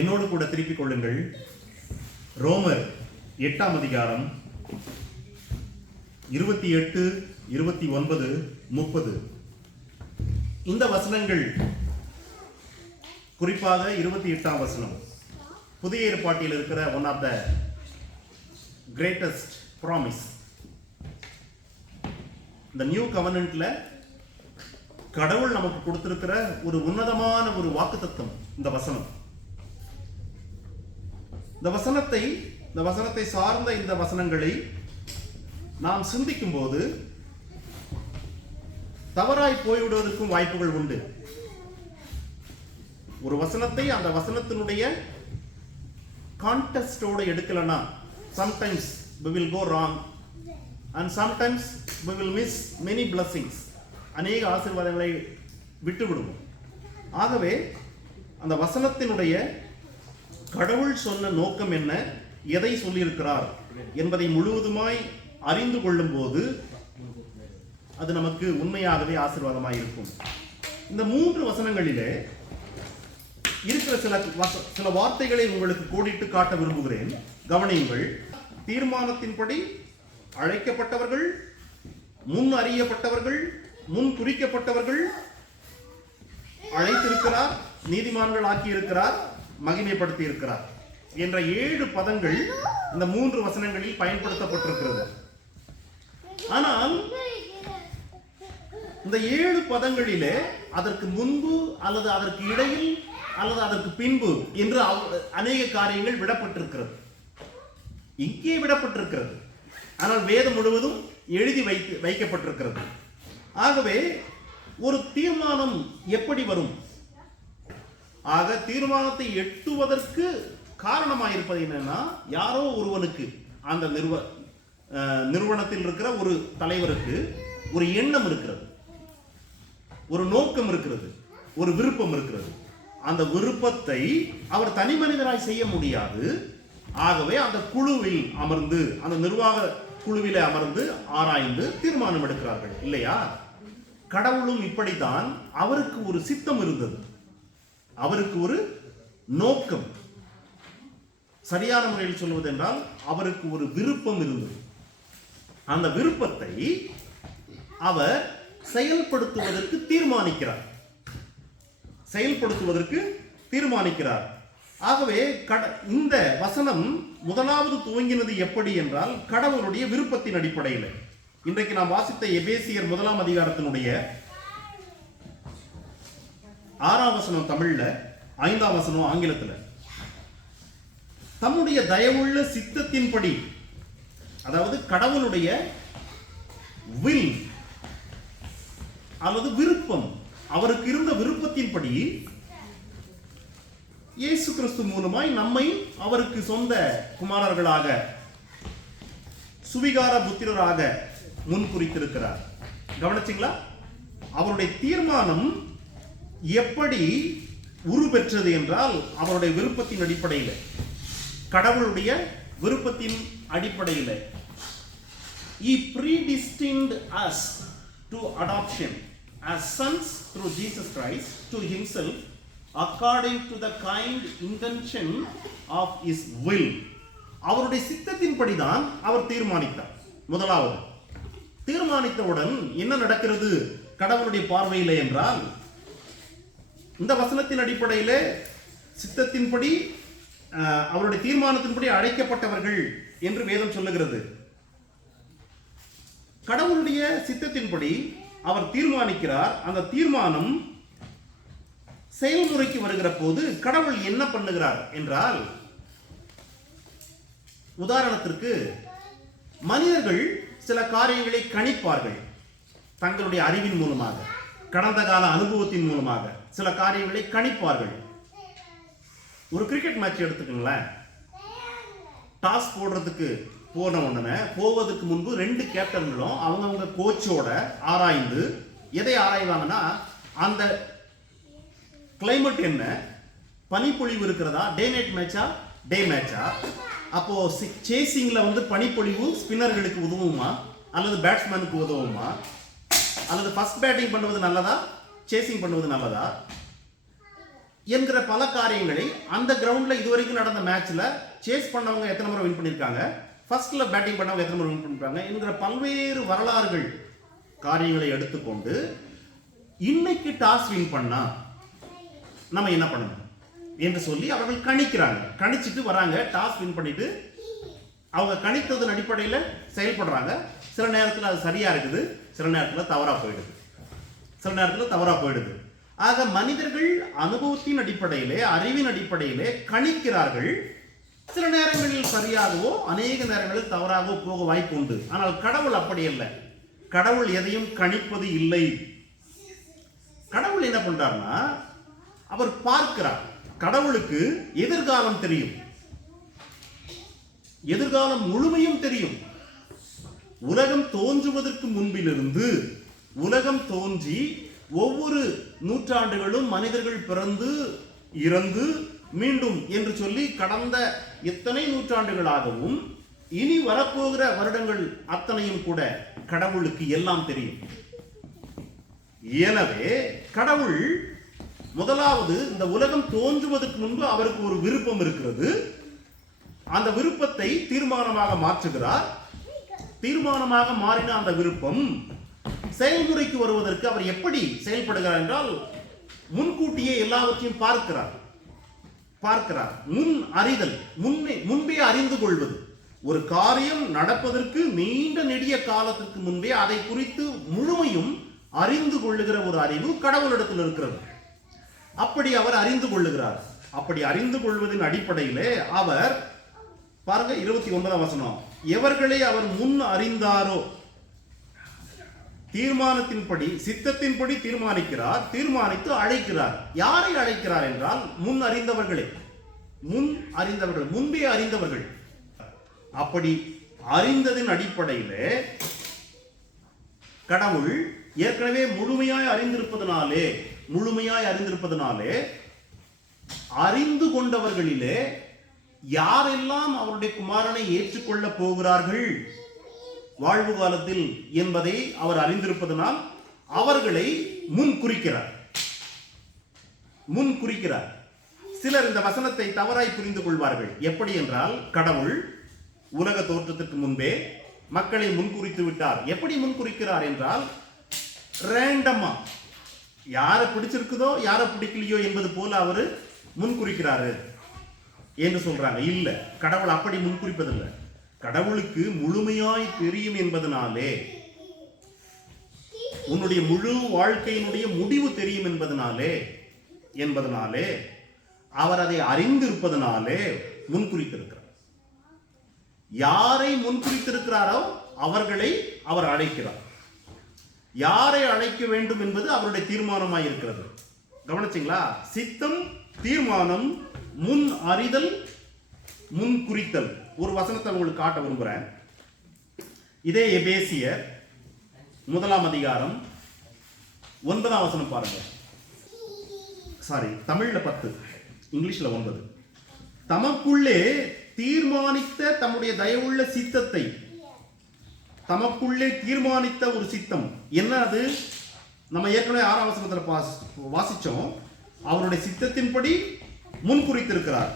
என்னோடு கூட திருப்பிக் கொள்ளுங்கள். ரோமர் 8ஆம் அதிகாரம் 28, 29, 30 இந்த வசனங்கள், குறிப்பாக 28ஆம் வசனம் புதிய ஏற்பாட்டில் இருக்கிற one of the greatest promise. இந்த நியூ கவர்னன்ட்ல கடவுள் நமக்கு கொடுத்திருக்கிற ஒரு உன்னதமான ஒரு வாக்குத்தத்தம் இந்த வசனம். இந்த வசனத்தை சார்ந்த இந்த வசனங்களை நாம் சிந்திக்கும் போது தவறாய் போய்விடுவதற்கும் வாய்ப்புகள் உண்டு. ஒரு வசனத்தை அந்த வசனத்தினுடைய கான்டெக்ஸ்டோட எடுக்கலனா sometimes we will go wrong and sometimes we will miss many blessings. அநேக ஆசீர்வாதங்களை விட்டு விடுவோம். ஆகவே அந்த வசனத்தினுடைய கடவுள் சொன்ன நோக்கம் என்ன, எதை சொல்லியிருக்கிறார் என்பதை முழுவதுமாய் அறிந்து கொள்ளும் போது அது நமக்கு உண்மையாகவே ஆசீர்வாதமாக இருக்கும். இந்த 3 வசனங்களிலே இருக்கிற சில வார்த்தைகளை உங்களுக்கு கோடிட்டு காட்ட விரும்புகிறேன். கவனியுங்கள். தீர்மானத்தின்படி அழைக்கப்பட்டவர்கள், முன் அறியப்பட்டவர்கள், முன் குறிக்கப்பட்டவர்கள், அழைத்திருக்கிறார், நீதிமான்கள் ஆக்கியிருக்கிறார், மகிமைப்படுத்தி இருக்கிறார் என்ற 7 பதங்கள் இந்த 3 வசனங்களில் பயன்படுத்தப்பட்டிருக்கிறது. ஆனால் இந்த 7 பதங்களிலே அதற்கு முன்பு அல்லது அதற்கு இடையில் அல்லது அதற்கு பின்பு என்று அநேக காரியங்கள் விடப்பட்டிருக்கிறது. இங்கே விடப்பட்டிருக்கிறது. ஆனால் வேதம் முழுவதும் எழுதி வைக்கப்பட்டிருக்கிறது. ஆகவே ஒரு தீர்மானம் எப்படி வரும்? ஆக தீர்மானத்தை எட்டுவதற்கு காரணமாயிருப்பது என்னன்னா, யாரோ ஒருவனுக்கு, அந்த நிறுவனத்தில் இருக்கிற ஒரு தலைவருக்கு ஒரு எண்ணம் இருக்கிறது, ஒரு நோக்கம் இருக்கிறது, ஒரு விருப்பம் இருக்கிறது. அந்த விருப்பத்தை அவர் தனி மனிதராய் செய்ய முடியாது. ஆகவே அந்த குழுவில் அமர்ந்து, அந்த நிர்வாக குழுவிலே அமர்ந்து ஆராய்ந்து தீர்மானம் எடுக்கிறார்கள் இல்லையா? கடவுளும் இப்படித்தான். அவருக்கு ஒரு சித்தம் இருந்தது, அவருக்கு ஒரு நோக்கம். சரியான முறையில் சொல்வதென்றால் அவருக்கு ஒரு விருப்பம் இருந்தது. அந்த விருப்பத்தை அவர் செயல்படுத்துவதற்கு தீர்மானிக்கிறார். ஆகவே இந்த வசனம் முதலாவது துவங்கினது எப்படி என்றால் கடவுளுடைய விருப்பத்தின் அடிப்படையில். இன்றைக்கு நாம் வாசித்த எபேசியர் 1ஆம் அதிகாரத்தினுடைய 6ஆம் வசனம் தமிழ்ல, 5ஆம் வசனம் ஆங்கிலத்தில், தம்முடைய தயவுள்ள சித்தத்தின்படி, அதாவது கடவுளுடைய வில் அல்லது விருப்பம், அவருக்கு இருந்த விருப்பத்தின்படி இயேசு கிறிஸ்து மூலமாய் நம்மை அவருக்கு சொந்த குமாரர்களாக, சுவிகார புத்திரராக முன்குறித்திருக்கிறார். கவனிச்சிங்களா? அவருடைய தீர்மானம் எப்படி உருப்பெற்றது என்றால் அவருடைய விருப்பத்தின் அடிப்படையில், கடவுளுடைய விருப்பத்தின் அடிப்படையில். He predestined us to adoption as sons through Jesus Christ to himself according to the kind intention of his will. அவருடைய சித்தத்தின்படிதான் அவர் தீர்மானித்தார். முதலாவது தீர்மானித்தவுடன் என்ன நடக்கிறது கடவுளுடைய பார்வையிலே என்றால், இந்த வசனத்தின் அடிப்படையில் சித்தத்தின்படி, அவருடைய தீர்மானத்தின்படி அழைக்கப்பட்டவர்கள் என்று வேதம் சொல்லுகிறது. கடவுளுடைய சித்தத்தின்படி அவர் தீர்மானிக்கிறார். அந்த தீர்மானம் செயல்முறைக்கு வருகிற போது கடவுள் என்ன பண்ணுகிறார் என்றால், உதாரணத்திற்கு மனிதர்கள் சில காரியங்களை கணிப்பார்கள். தங்களுடைய அறிவின் மூலமாக, கடந்த கால அனுபவத்தின் மூலமாக சில காரியங்களை கணிப்பார்கள். ஒரு கிரிக்கெட் மேட்ச் எடுத்துக்கங்களேன். டாஸ் போடுறதுக்கு போன உடனே போவதற்கு முன்பு 2 கேப்டன்களும் அவங்க கோச்சோட ஆராய்ந்து, எதை ஆராய்வாங்கன்னா, அந்த கிளைமேட் என்ன, பனிப்பொழிவு இருக்கிறதா, டே நைட் மேட்சா, டே மேட்சா, அப்போ சேசிங்ல பனிப்பொழிவு ஸ்பின்னர்களுக்கு உதவுமா அல்லது பேட்ஸ்மேனுக்கு உதவுமா, அல்லது ஃபர்ஸ்ட் பேட்டிங் பண்ணுவது நல்லதா, சேசிங் பண்ணுவது நல்லதா, என்கிற பல காரியங்களை அந்த கிரவுண்ட்ல இதுவரைக்கும் நடந்த மேட்ச்ல சேஸ் பண்ணவங்க எத்தனை முறை வின் பண்ணியிருக்காங்க, ஃபர்ஸ்ட்ல பேட்டிங் பண்ணவங்க எத்தனை முறை வின் பண்ணிருக்காங்க என்கிற பல்வேறு வரலாறுகள் காரியங்களை எடுத்துக்கொண்டு இன்னைக்கு டாஸ் வின் பண்ணா நம்ம என்ன பண்ணணும் என்று சொல்லி அவர்கள் கணிக்கிறாங்க. கணிச்சிட்டு வராங்க, டாஸ் வின் பண்ணிட்டு அவங்க கணித்ததன் அடிப்படையில் செயல்படுறாங்க. சில நேரத்தில் அது சரியா இருக்குது, சில நேரத்தில் தவறா போயிடுது. ஆக மனிதர்கள் அனுபவத்தின் அடிப்படையிலே, அறிவின் அடிப்படையிலே கணிக்கிறார்கள். சில நேரங்களில் சரியாகவோ அநேக நேரங்களில் தவறாகவோ போக வாய்ப்பு உண்டு. ஆனால் கடவுள் அப்படி அல்ல. கடவுள் எதையும் கணிப்பது இல்லை. கடவுள் என்ன பண்றார்னா, அவர் பார்க்கிறார். கடவுளுக்கு எதிர்காலம் தெரியும், எதிர்காலம் முழுமையும் தெரியும். உலகம் தோன்றுவதற்கு முன்பிலிருந்து உலகம் தோன்றி ஒவ்வொரு நூற்றாண்டுகளும் மனிதர்கள் பிறந்து இறந்து மீண்டும் என்று சொல்லி கடந்த எத்தனை நூற்றாண்டுகளாகவும் இனி வரப்போகிற வருடங்கள் அத்தனையும் கூட கடவுளுக்கு எல்லாம் தெரியும். எனவே கடவுள் முதலாவது இந்த உலகம் தோன்றுவதற்கு முன்பு அவருக்கு ஒரு விருப்பம் இருக்கிறது. அந்த விருப்பத்தை தீர்மானமாக மாற்றுகிறார். தீர்மானமாக மாறின அந்த விருப்பம் செயல்முறைக்கு வருவதற்கு அவர் எப்படி செயல்படுகிறார் என்றால், முன்கூட்டியே எல்லாவற்றையும் பார்க்கிறார். முன் அறிதல், முன்பே அறிந்து கொள்வது. ஒரு காரியம் நடப்பதற்கு நீண்ட நெடிய காலத்திற்கு முன்பே அதை குறித்து முழுமையும் அறிந்து கொள்ளுகிற ஒரு அறிவு கடவுளிடத்தில் இருக்கிறது. அப்படி அவர் அறிந்து கொள்ளுகிறார். அப்படி அறிந்து கொள்வதின் அடிப்படையிலே அவர் பாருங்க 29ஆம் வசனம், எவர்களை அவர் முன் அறிந்தாரோ தீர்மானத்தின்படி சித்தத்தின்படி தீர்மானிக்கிறார், தீர்மானித்து அழைக்கிறார். யாரை அழைக்கிறார் என்றால் முன் அறிந்தவர்களே, முன்பே அறிந்தவர்கள். அப்படி அறிந்ததின் அடிப்படையிலே கடவுள் ஏற்கனவே முழுமையாய் அறிந்திருப்பதனாலே அறிந்து கொண்டவர்களிலே யாரெல்லாம் அவருடைய குமாரனை ஏற்றுக்கொள்ள போகிறார்கள் வாழ்வு காலத்தில் என்பதை அவர் அறிந்திருப்பதனால் அவர்களை முன் குறிக்கிறார். சிலர் இந்த வசனத்தை தவறாய் புரிந்து கொள்வார்கள். எப்படி என்றால், கடவுள் உலக தோற்றத்திற்கு முன்பே மக்களை முன்குறித்து விட்டார். எப்படி முன்குறிக்கிறார் என்றால், ரேண்டமா யாரை பிடிச்சிருக்குதோ யாரை பிடிக்கலையோ என்பது போல அவர் முன்குறிக்கிறாரு என்று சொல்றாங்க. இல்ல, கடவுள் அப்படி முன்குறிப்பதில்லை. கடவுளுக்கு முழுமையாய் தெரியும் என்பதனாலே, உன்னுடைய முழு வாழ்க்கையினுடைய முடிவு தெரியும் என்பதனாலே அவர் அதை அறிந்திருப்பதனாலே முன்குறித்திருக்கிறார். யாரை முன்குறித்திருக்கிறாரோ அவர்களை அவர் அழைக்கிறார். யாரை அழைக்க வேண்டும் என்பது அவருடைய தீர்மானமாய் இருக்கிறது. கவனிச்சிங்களா? சித்தம், தீர்மானம், முன் அறிதல், முன் குறித்தல். ஒரு வசனத்தை உங்களுக்கு காட்ட விரும்புகிறேன். இதே எபேசியர் 1ஆம் அதிகாரம் 9ஆம் வசனம் பாருங்க. தமிழ்ல 10, இங்கிலீஷ்ல 9. தமக்குள்ளே தீர்மானித்த தம்முடைய தயவுள்ள சித்தத்தை, தமக்குள்ளே தீர்மானித்த ஒரு சித்தம் என்ன? அது நம்ம ஏற்கனவே 6ஆம் வசனத்தில் வாசிச்சோம். அவருடைய சித்தத்தின்படி முன்குறித்திருக்கிறார்.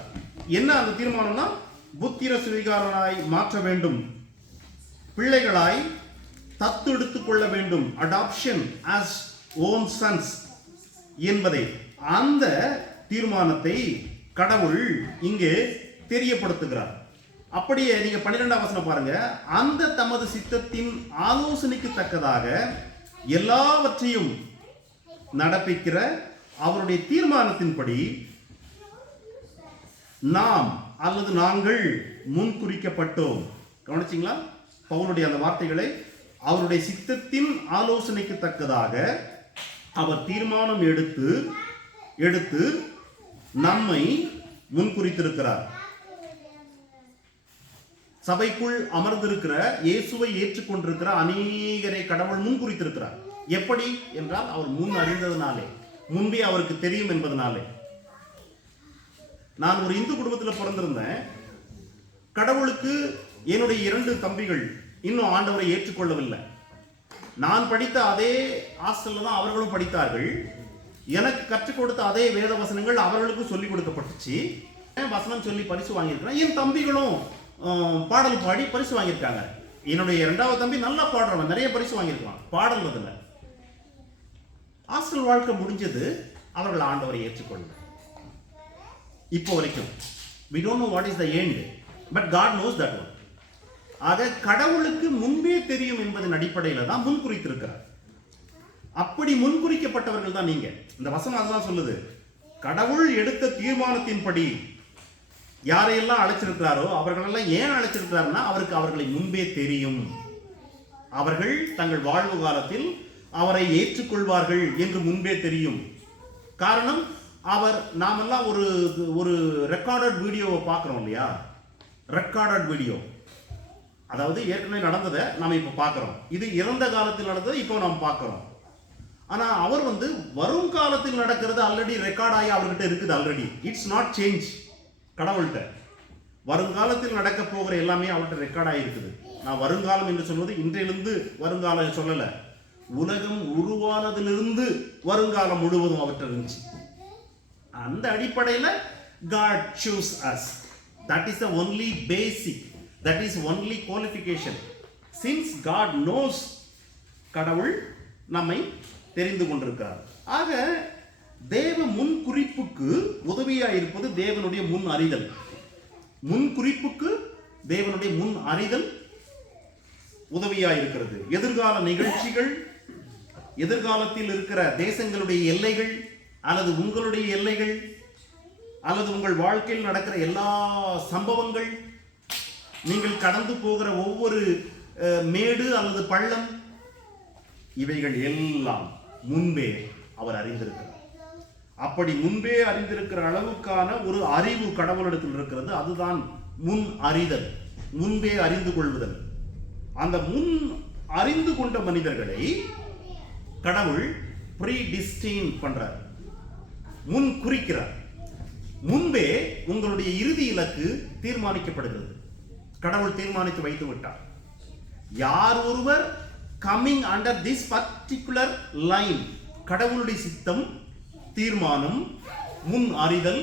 என்ன அந்த தீர்மானம்னா, புத்திர சுவீகாரனாய் மாற்ற வேண்டும், பிள்ளைகளாய் தத்தெடுத்துக் கொள்ள வேண்டும், அடாப்ஷன் as own sons என்பதை, அந்த தீர்மானத்தை கடவுள் இங்கே தெரியப்படுத்துகிறார். அப்படியே நீங்க 12ஆம் வசனம் பாருங்க. அந்த தமது சித்தத்தின் ஆலோசனைக்கு தக்கதாக எல்லாவற்றையும் நடப்பிக்கிற அவருடைய தீர்மானத்தின்படி நாம் அல்லது நாங்கள் முன்குறிக்கப்பட்டோம். கவனிச்சிங்களா பவுலுடைய அந்த வார்த்தைகளை? அவருடைய சித்தத்தின் ஆலோசனைக்கு தக்கதாக அவர் தீர்மானம் எடுத்து நம்மை முன்குறித்திருக்கிறார். சபைக்குள் அமர்ந்திருக்கிற இயேசுவை ஏற்றுக்கொண்டிருக்கிற அநேகரை கடவுள் முன்குறித்திருக்கிறார். எப்படி என்றால், அவர் முன் அறிந்ததனாலே, முன்பே அவருக்கு தெரியும் என்பதனாலே. நான் ஒரு இந்து குடும்பத்தில் பிறந்திருந்தேன். கடவுளுக்கு என்னுடைய 2 தம்பிகள் இன்னும் ஆண்டவரை ஏற்றுக்கொள்ளவில்லை. நான் படித்த அதே ஹாஸ்டல்ல தான் அவர்களும் படித்தார்கள். எனக்கு கற்றுக் கொடுத்த அதே வேத வசனங்கள் அவர்களுக்கும் சொல்லிக் கொடுக்கப்பட்டுச்சு. வசனம் சொல்லி பரிசு வாங்கியிருக்கிறேன். என் தம்பிகளும் பாடல் பாடி பரிசு வாங்கியிருக்காங்க. என்னுடைய 2வது தம்பி நல்லா பாடுறவன், நிறைய பரிசு வாங்கியிருக்கான் பாடல். அதில் ஹாஸ்டல் வாழ்க்கை முடிஞ்சது, அவர்கள் ஆண்டவரை ஏற்றுக்கொள்ள இப்போ வரைக்கும். we don't know what is the end, but God knows that one. ஆக கடவுளுக்கு முன்பே தெரியும் என்பதன் அடிப்படையில் தான் முன்குறித்திருக்கிறார். அப்படி முன்குறிக்கப்பட்டவர்கள் தான் நீங்க. இந்த வசனம் அதுதான் சொல்லுது. கடவுள் எடுத்த தீர்மானத்தின்படி யாரையெல்லாம் அழைச்சிருக்கிறாரோ அவர்களெல்லாம் ஏன் அழைச்சிருக்கிறாருன்னா அவருக்கு அவர்களை முன்பே தெரியும். அவர்கள் தங்கள் வாழ்வு காலத்தில் அவரை ஏற்றுக்கொள்வார்கள் என்று முன்பே தெரியும். காரணம், நாமெல்லாம் ஒரு ரெக்கார்டட் வீடியோவை பார்க்குறோம் இல்லையா? ரெக்கார்டட் வீடியோ, அதாவது ஏற்கனவே நடந்ததை நாம் இப்போ பார்க்குறோம். இது இறந்த காலத்தில் நடந்ததை இப்போ நாம் பார்க்குறோம். ஆனால் அவர் வரும் காலத்தில் நடக்கிறது ஆல்ரெடி ரெக்கார்ட் ஆகி அவர்கிட்ட இருக்குது ஆல்ரெடி. It's not change. கடவுள்கிட்ட வருங்காலத்தில் நடக்க போகிற எல்லாமே அவர்கிட்ட ரெக்கார்ட் ஆகிருக்குது. நான் வருங்காலம் என்று சொல்வது இன்றையிலிருந்து வருங்காலம் சொல்லலை, உலகம் உருவானதிலிருந்து வருங்காலம் முழுவதும் அவர்கிட்ட இருந்துச்சு. அந்த அடிப்படையில் God choose us. That is the only basic, that is only qualification. Since God knows, கடவுள் நம்மை தெரிந்து கொண்டிருக்கிறார். ஆக தேவ முன் குறிப்புக்கு உதவியாக இருப்பது தேவனுடைய முன் அறிதல். முன் குறிப்புக்கு தேவனுடைய முன் அறிதல் உதவியாக இருக்கிறது. எதிர்கால நிகழ்ச்சிகள், எதிர்காலத்தில் இருக்கிற தேசங்களுடைய எல்லைகள் அல்லது உங்களுடைய எல்லைகள் அல்லது உங்கள் வாழ்க்கையில் நடக்கிற எல்லா சம்பவங்கள், நீங்கள் கடந்து போகிற ஒவ்வொரு மேடு அல்லது பள்ளம், இவைகள் எல்லாம் முன்பே அவர் அறிந்திருக்கிறார். அப்படி முன்பே அறிந்திருக்கிற அளவுக்கான ஒரு அறிவு கடவுளிடத்தில் இருக்கிறது. அதுதான் முன் அறிதல், முன்பே அறிந்து கொள்வதல். அந்த முன் அறிந்து கொண்ட மனிதர்களை கடவுள் ப்ரீடிஸ்டைன் பண்றார், முன் குறிக்கிறார். முன்பே உங்களுடைய இறுதி இலக்கு தீர்மானிக்கப்படுகிறது. கடவுள் தீர்மானித்து வைத்து விட்டார். யார் ஒருவர் coming under this particular line, கடவுளுடைய சித்தம், தீர்மானம், முன் அறிதல்,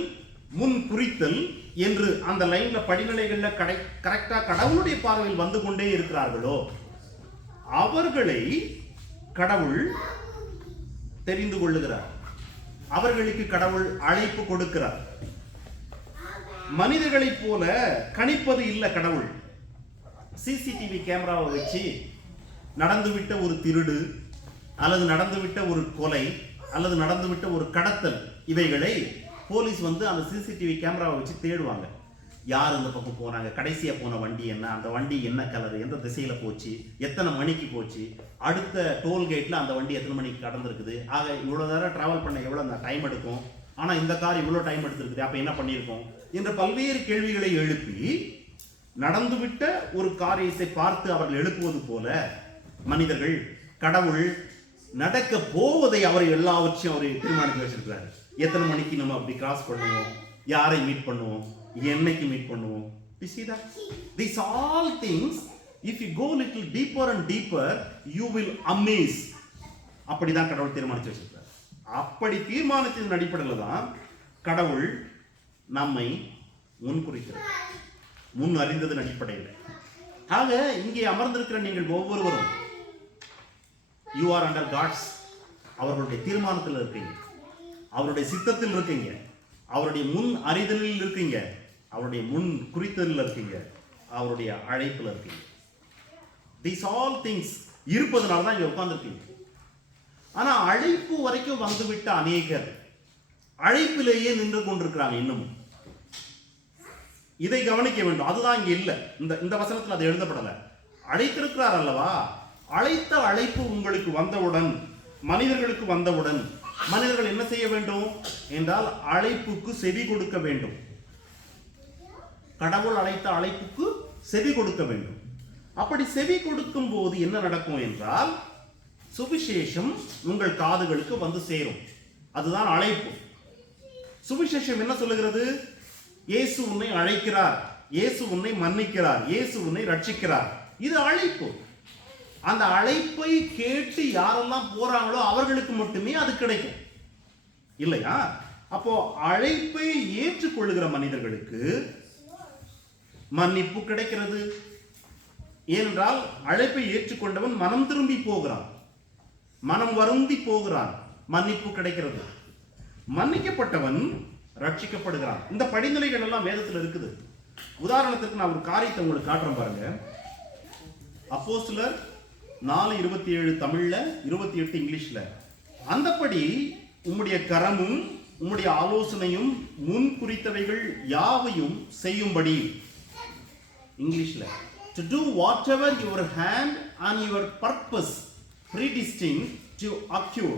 முன் குறித்தல் என்று அந்த லைன்ல படிநிலைகள்ல கரெக்டா கடவுளுடைய பார்வையில் வந்து கொண்டே இருக்கிறார்களோ அவர்களை கடவுள் தெரிந்து கொள்ளுகிறார். அவர்களுக்கு கடவுள் அழைப்பு கொடுக்கிறார். மனிதர்களைப் போல கணிப்பது இல்லை கடவுள். சிசிடிவி கேமராவை வச்சு நடந்துவிட்ட ஒரு திருடு அல்லது நடந்துவிட்ட ஒரு கொலை அல்லது நடந்துவிட்ட ஒரு கடத்தல், இவைகளை போலீஸ் அந்த சிசிடிவி கேமராவை வச்சு தேடுவாங்க. யார் இந்த பக்கம் போனாங்க, கடைசியா போன வண்டி என்ன, அந்த வண்டி என்ன கலர், எந்த திசையில போச்சு, எத்தனை மணிக்கு போச்சு, அடுத்த டோல்கேட்ல அந்த வண்டி எத்தனை மணிக்கு கடந்திருக்குது, ஆக இவ்வளவு நேரம் டிராவல் பண்ண எவ்வளவு டைம் எடுக்கும், ஆனா இந்த கார் இவ்வளவு டைம் எடுத்திருக்குது, அப்ப என்ன பண்ணியிருக்கோம் என்ற பல்வேறு கேள்விகளை எழுப்பி நடந்துவிட்ட ஒரு காரியத்தை பார்த்து அவர்கள் எழுப்புவது போல மனிதர்கள் கடவுள் நடக்க போவதை அவரை எல்லாவற்றையும் அவரை தீர்மானித்து வச்சிருக்கிறார். எத்தனை மணிக்கு நம்ம அப்படி கிராஸ் பண்ணுவோம், யாரை மீட் பண்ணுவோம், என்னைக்கு மீட் பண்ணுவோம். You see that? These all things, if you go little deeper and deeper, you will amaze. அப்படிதான் கடவுள் தீர்மானித்து வச்சிருக்கிறார். அப்படி தீர்மானத்தின் அடிப்படையில் தான் கடவுள் நம்மை முன்குறிக்கிறார், முன் அறிந்ததன் அடிப்படையில். ஆக இங்கே அமர்ந்திருக்கிற நீங்கள் ஒவ்வொருவரும் யூ ஆர் அண்டர் காட்ஸ், அவர்களுடைய தீர்மானத்தில் இருக்கீங்க, அவருடைய சித்தத்தில் இருக்கீங்க, அவருடைய முன் அறிதலில் இருக்கீங்க, அவருடைய முன் குறித்தலில் இருக்கீங்க, அவருடைய அழைப்பில் இருக்கீங்க. தீஸ் ஆல் திங்ஸ் இருப்பதனால தான் இங்க உட்கார்ந்துருக்கீங்க. ஆனா அழைப்பு வரைக்கும் வந்துவிட்ட அநேகர் அழைப்பிலேயே நின்று கொண்டிருக்கிறாங்க இன்னமும். இதை கவனிக்க வேண்டும். அதுதான் இங்க இல்லை. இந்த வசனத்தில் அது எழுதப்படல. அழைத்திருக்கிறார் அல்லவா, அழைத்த அழைப்பு உங்களுக்கு வந்தவுடன், மனிதர்களுக்கு வந்தவுடன் மனிதர்கள் என்ன செய்ய வேண்டும் என்றால் அழைப்புக்கு செவி கொடுக்க வேண்டும். கடவுள் அழைத்த அழைப்புக்கு செவி கொடுக்க வேண்டும். அப்படி செவி கொடுக்கும் போது என்ன நடக்கும் என்றால் சுவிசேஷம் உங்கள் காதுகளுக்கு வந்து சேரும். அதுதான் அழைப்பு. சுவிசேஷம் என்ன சொல்லுகிறது? இயேசு உன்னை அழைக்கிறார், இயேசு உன்னை மன்னிக்கிறார், இயேசு உன்னை ரட்சிக்கிறார். இது அழைப்பு. அந்த அழைப்பை கேட்டு யாரெல்லாம் போறாங்களோ அவர்களுக்கு மட்டுமே அது கிடைக்கும். இல்லையா? அப்போ அழைப்பை ஏற்றுக்கொள்ளுகிற மனிதர்களுக்கு மன்னிப்பு கிடைக்கிறது. ஏனென்றால் அழைப்பை ஏற்றுக்கொண்டவன் மனம் திரும்பி போகிறான், மனம் வருந்தி போகிறான், மன்னிப்பு கிடைக்கிறது. மன்னிக்கப்பட்டவன் ரட்சிக்கப்படுகிறான். இந்த படிநிலைகள் எல்லாம் வேதத்தில் இருக்குது. உதாரணத்துக்கு நான் ஒரு காரியத்தை உங்களுக்கு காட்டுறேன் பாருங்க. அப்போஸ்தலர் 4:27 தமிழ்ல, 28 இங்கிலீஷ்ல. அந்தப்படி உம்முடைய கரமும் உம்முடைய ஆலோசனையும் முன் குறித்தவைகள் யாவையும் செய்யும்படி, இங்கிலீஷ்ல, to do whatever your hand and your purpose predestined to occur.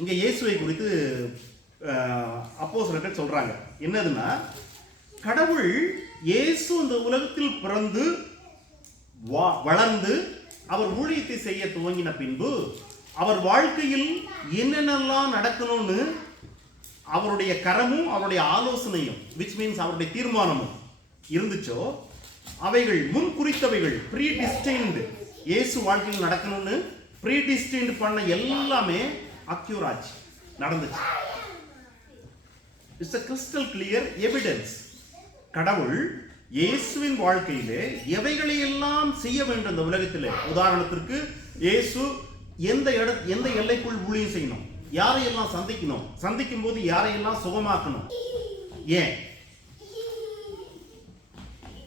இங்க இயேசுவை குறித்து அப்போஸ்தலர்கள் சொல்றாங்க. என்னதுன்னா, கடவுள் இயேசு இந்த உலகத்தில் பிறந்து வளர்ந்து அவர் ஊழியத்தை செய்ய துவங்கின பின்பு அவர் வாழ்க்கையில் என்னென்னலாம் நடக்கணும்னு அவருடைய கரமும் அவருடைய ஆலோசனையும், which means அவருடைய தீர்மானமும் இருந்துச்சோ அவைகள் முன் குறித்தவைகள், predestined, இயேசு வாழ்க்கையில் நடக்கணும்னு predestined பண்ண எல்லாமே அக்யூர் ஆச்சு, நடந்துச்சு. It's a crystal clear evidence. கடவுள் இயேசுவின் வாழ்க்கையிலே எவைகளை எல்லாம் செய்ய வேண்டும் இந்த உலகத்திலே. உதாரணத்திற்கு இயேசு எந்த எல்லைக்குள் ஊழியம் செய்யணும், யாரையெல்லாம் சந்திக்கணும், சந்திக்கும் போது யாரையெல்லாம் சுகமாக்கணும், ஏன்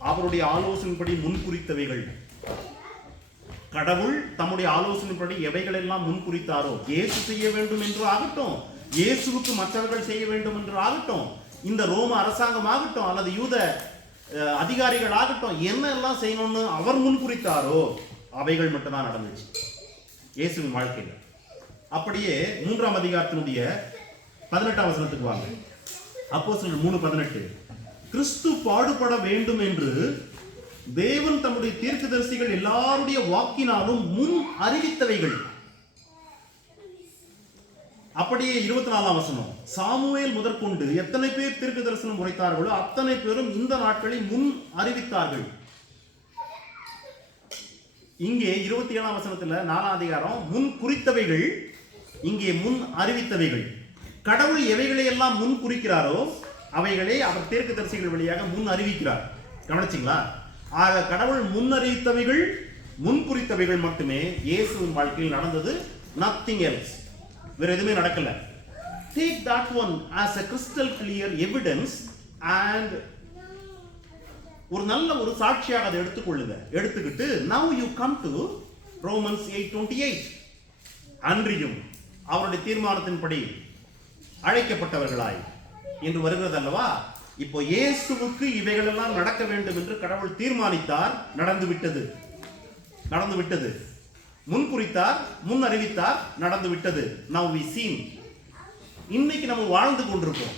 அவருடைய ஆலோசனைப்படி முன்குறித்தவைகள். கடவுள் தம்முடைய ஆலோசனைப்படி எவைகள் எல்லாம் முன்குறித்தாரோ, இயேசு செய்ய வேண்டும் என்று ஆகட்டும், இயேசுவுக்கு மற்றவர்கள் செய்ய வேண்டும் என்று ஆகட்டும், இந்த ரோம அரசாங்கம் ஆகட்டும் அல்லது யூத அதிகாரிகள் ஆகட்டும், என்ன எல்லாம் செய்யணும்னு அவர் முன்குறித்தாரோ அவைகள் மட்டும்தான் நடந்துச்சு இயேசுவின் வாழ்க்கையில். அப்படியே 3ஆம் அதிகாரத்தினுடைய 18ஆம் வசனத்துக்கு வாங்க. அப்போஸ்தலர் 3:18. கிறிஸ்து பாடுபட வேண்டும் என்று தேவன் தம்முடைய தீர்க்கதரிசிகள் எல்லாருடைய வாக்கினாலும் முன் அறிவித்தவைகள். அப்படியே 24ஆம் வசனம். சாமுவேல் முதற்கொண்டு எத்தனை பேர் தீர்க்க தரிசனம் உரைத்தார்களோ அத்தனை பேரும் இந்த நாட்களை முன் அறிவித்தார்கள். இங்கே 27ஆம் வசனத்துல 4ஆம் அதிகாரம் முன் குறித்தவைகள், இங்கே முன் அறிவித்தவைகள். கடவுள் எவைகளை எல்லாம் முன் குறிக்கிறாரோ அவைகளை அவர் தீர்க்கதரிசிகள் வழியாக முன் அறிவிக்கிறார். கவனிச்சிங்களா? ஆக கடவுள் முன் அறிவித்தவைகள், முன் குறித்தவைகள் மட்டுமே இயேசுவின் வாழ்க்கையில் நடந்தது. நத்திங் எல்ஸ், வேற எதுவுமே நடக்கல. Take that one as a crystal clear evidence and ஒரு நல்ல ஒரு சாட்சியாக அதை எடுத்துக்கொள்ளுங்க. எடுத்துக்கிட்டு now you come to Romans 8:28. அன்றியும் அவருடைய தீர்மானத்தின்படி அழைக்கப்பட்டவர்களாய் என்று வருகிறது அல்லவா? இப்போ இயேசுவுக்கு இவைகளெல்லாம் நடக்க வேண்டும் என்று கடவுள் தீர்மானித்தார், நடந்துவிட்டது. முன் குறித்தார், முன் அறிவித்தார், நடந்து விட்டது. Now we seen. இன்னைக்கு நம்ம வாழ்ந்து கொண்டிருக்கோம்.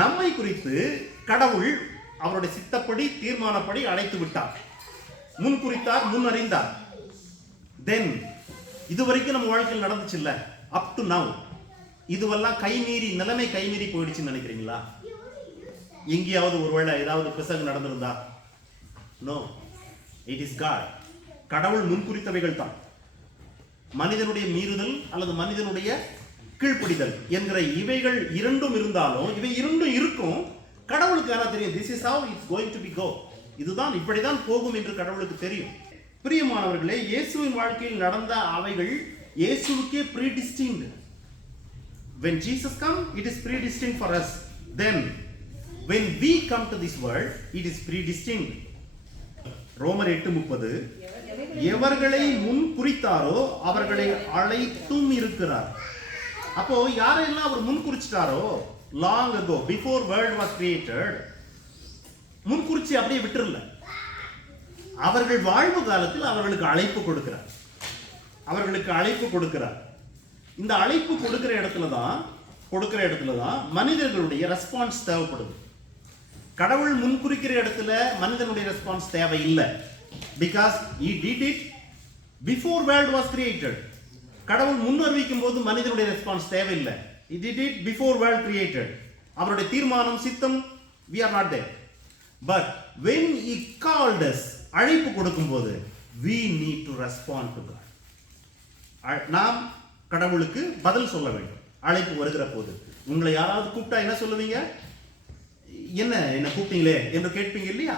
நம்மை குறித்து கடவுள் அவருடைய சித்தப்படி தீர்மானப்படி அழைத்து விட்டார், முன் குறித்தார், முன் அறிந்தார். தென் இதுவரைக்கும் நம்ம வாழ்க்கையில் நடந்துச்சு இல்ல, அப் டு நவ் இதுவெல்லாம் கைமீறி, நிலைமை கைமீறி போயிடுச்சுன்னு நினைக்கிறீங்களா? எங்கேயாவது ஒருவேளை ஏதாவது பிசகு நடந்திருந்தா? No, it is God. கடவுள் முன்குறித்தவைகள் தான். மனிதனுடைய மீறுதல் அல்லது மனிதனுடைய கீழ்ப்படிதல் என்கிற இவைகள் இரண்டும் இருந்தாலும், இவை இரண்டும் இருக்கும். கடவுளுக்கு யாரா தெரியும், this is how it's going to be go, இதுதான் இப்படிதான் போகும் என்று கடவுளுக்கு தெரியும். பிரியமானவர்களே, இயேசுவின் வாழ்க்கையில் நடந்த அவைகள் இயேசுவுக்கே predestined. When Jesus come, it is predestined for us. Then when we come to this world, it is predestined. ரோமர் 8:30. எவர்களை முன் குறித்தாரோ அவர்களை அழைத்தும் இருக்கிறார். அப்போ யாரெல்லாம் அவர் முன் குறிச்சிட்டாரோ, long ago, before world was created, முன் குறிச்சி அப்படியே விட்டுறல. அவர்கள் வாழ்வு காலத்தில் அவர்களுக்கு அழைப்பு கொடுக்கிறார். இந்த அழைப்பு கொடுக்கிற இடத்துல தான் மனிதர்களுடைய ரெஸ்பான்ஸ் தேவைப்படுது. கடவுள் முன்குறிக்கிற இடத்துல மனிதனுடைய ரெஸ்பான்ஸ் தேவை இல்லை. Because he did it before world was created. கடவுள் முன் அறிவிக்கும் போது மனிதனுடைய ரெஸ்பான்ஸ் தேவையில்லை. he did it before world created. அவருடைய தீர்மானம், சித்தம், we are not there. But when he called us, அழைப்பு கொடுக்கும் போது we need to respond to God. நாம் கடவுளுக்கு பதில் சொல்ல வேண்டும். அழைப்பு வருகிற போது. உங்களை யாராவது கூப்பிட்டா என்ன சொல்லுவீங்க? என்ன கூப்பிட்டீங்களே என்று கேட்பீங்க இல்லையா?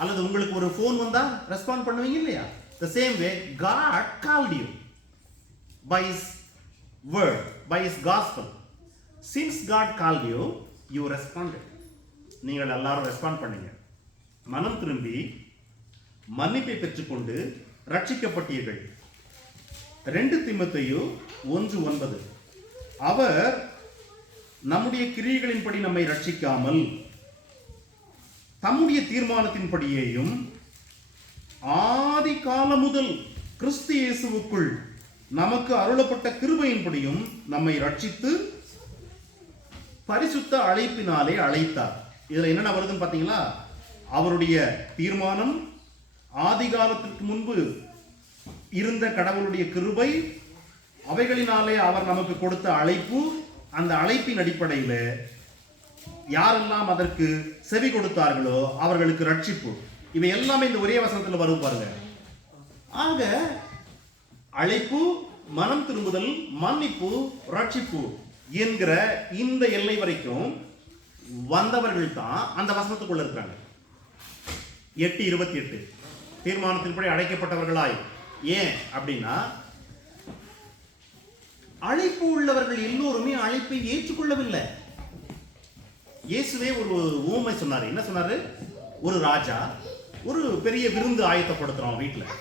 அல்லது உங்களுக்கு ஒரு ஃபோன் வந்தா ரெஸ்பாண்ட் பண்ணுவீங்க இல்லையா? The same way God called you by His word, by His gospel. Since God called you, you responded. நீங்கள் எல்லாரும் ரெஸ்பாண்ட் பண்ணீங்க. மனம் திரும்பி மன்னிப்பை பெற்றுக்கொண்டு ரட்சிக்கப்பட்டீர்கள். 2 தீமோத்தேயு 1:9. அவர் நம்முடைய கிரியைகளின்படி நம்மை ரட்சிக்காமல் தம்முடைய தீர்மானத்தின்படியேயும் ஆதி காலம் முதல் கிறிஸ்து இயேசுவுக்குள் நமக்கு அருளப்பட்ட கிருபையின்படியும் நம்மை ரட்சித்து பரிசுத்த அழைப்பினாலே அழைத்தார். இதுல என்னென்ன வருதுன்னு பாத்தீங்களா? அவருடைய தீர்மானம், ஆதி காலத்திற்கு முன்பு இருந்த கடவுளுடைய கிருபை, அவைகளினாலே அவர் நமக்கு கொடுத்த அழைப்பு, அந்த அழைப்பின் அடிப்படையில் யாரெல்லாம் அதற்கு செவி கொடுத்தார்களோ அவர்களுக்கு ரட்சிப்பு. இவை எல்லாமே இந்த ஒரே வசனத்தில் வரும் பாருங்க. ஆக அழைப்பு, மனம் திரும்புதல், மன்னிப்பு, ரட்சிப்பு என்கிற இந்த எல்லை வரைக்கும் வந்தவர்கள் தான் அந்த வசனத்துக்குள்ள இருக்கிறாங்க. 8:28 தீர்மானத்தின்படி அழைக்கப்பட்டவர்களாய். ஏன் அப்படின்னா, அழைப்பு உள்ளவர்கள் எல்லோருமே அழைப்பை ஏற்றுக்கொள்ளவில்லை. இயேசுவே ஒரு ஊமை சொன்னாரு. என்ன சொன்னாரு? ஒரு ராஜா ஒரு பெரிய விருந்து ஆயத்தப்படுத்துறான், வீட்டில்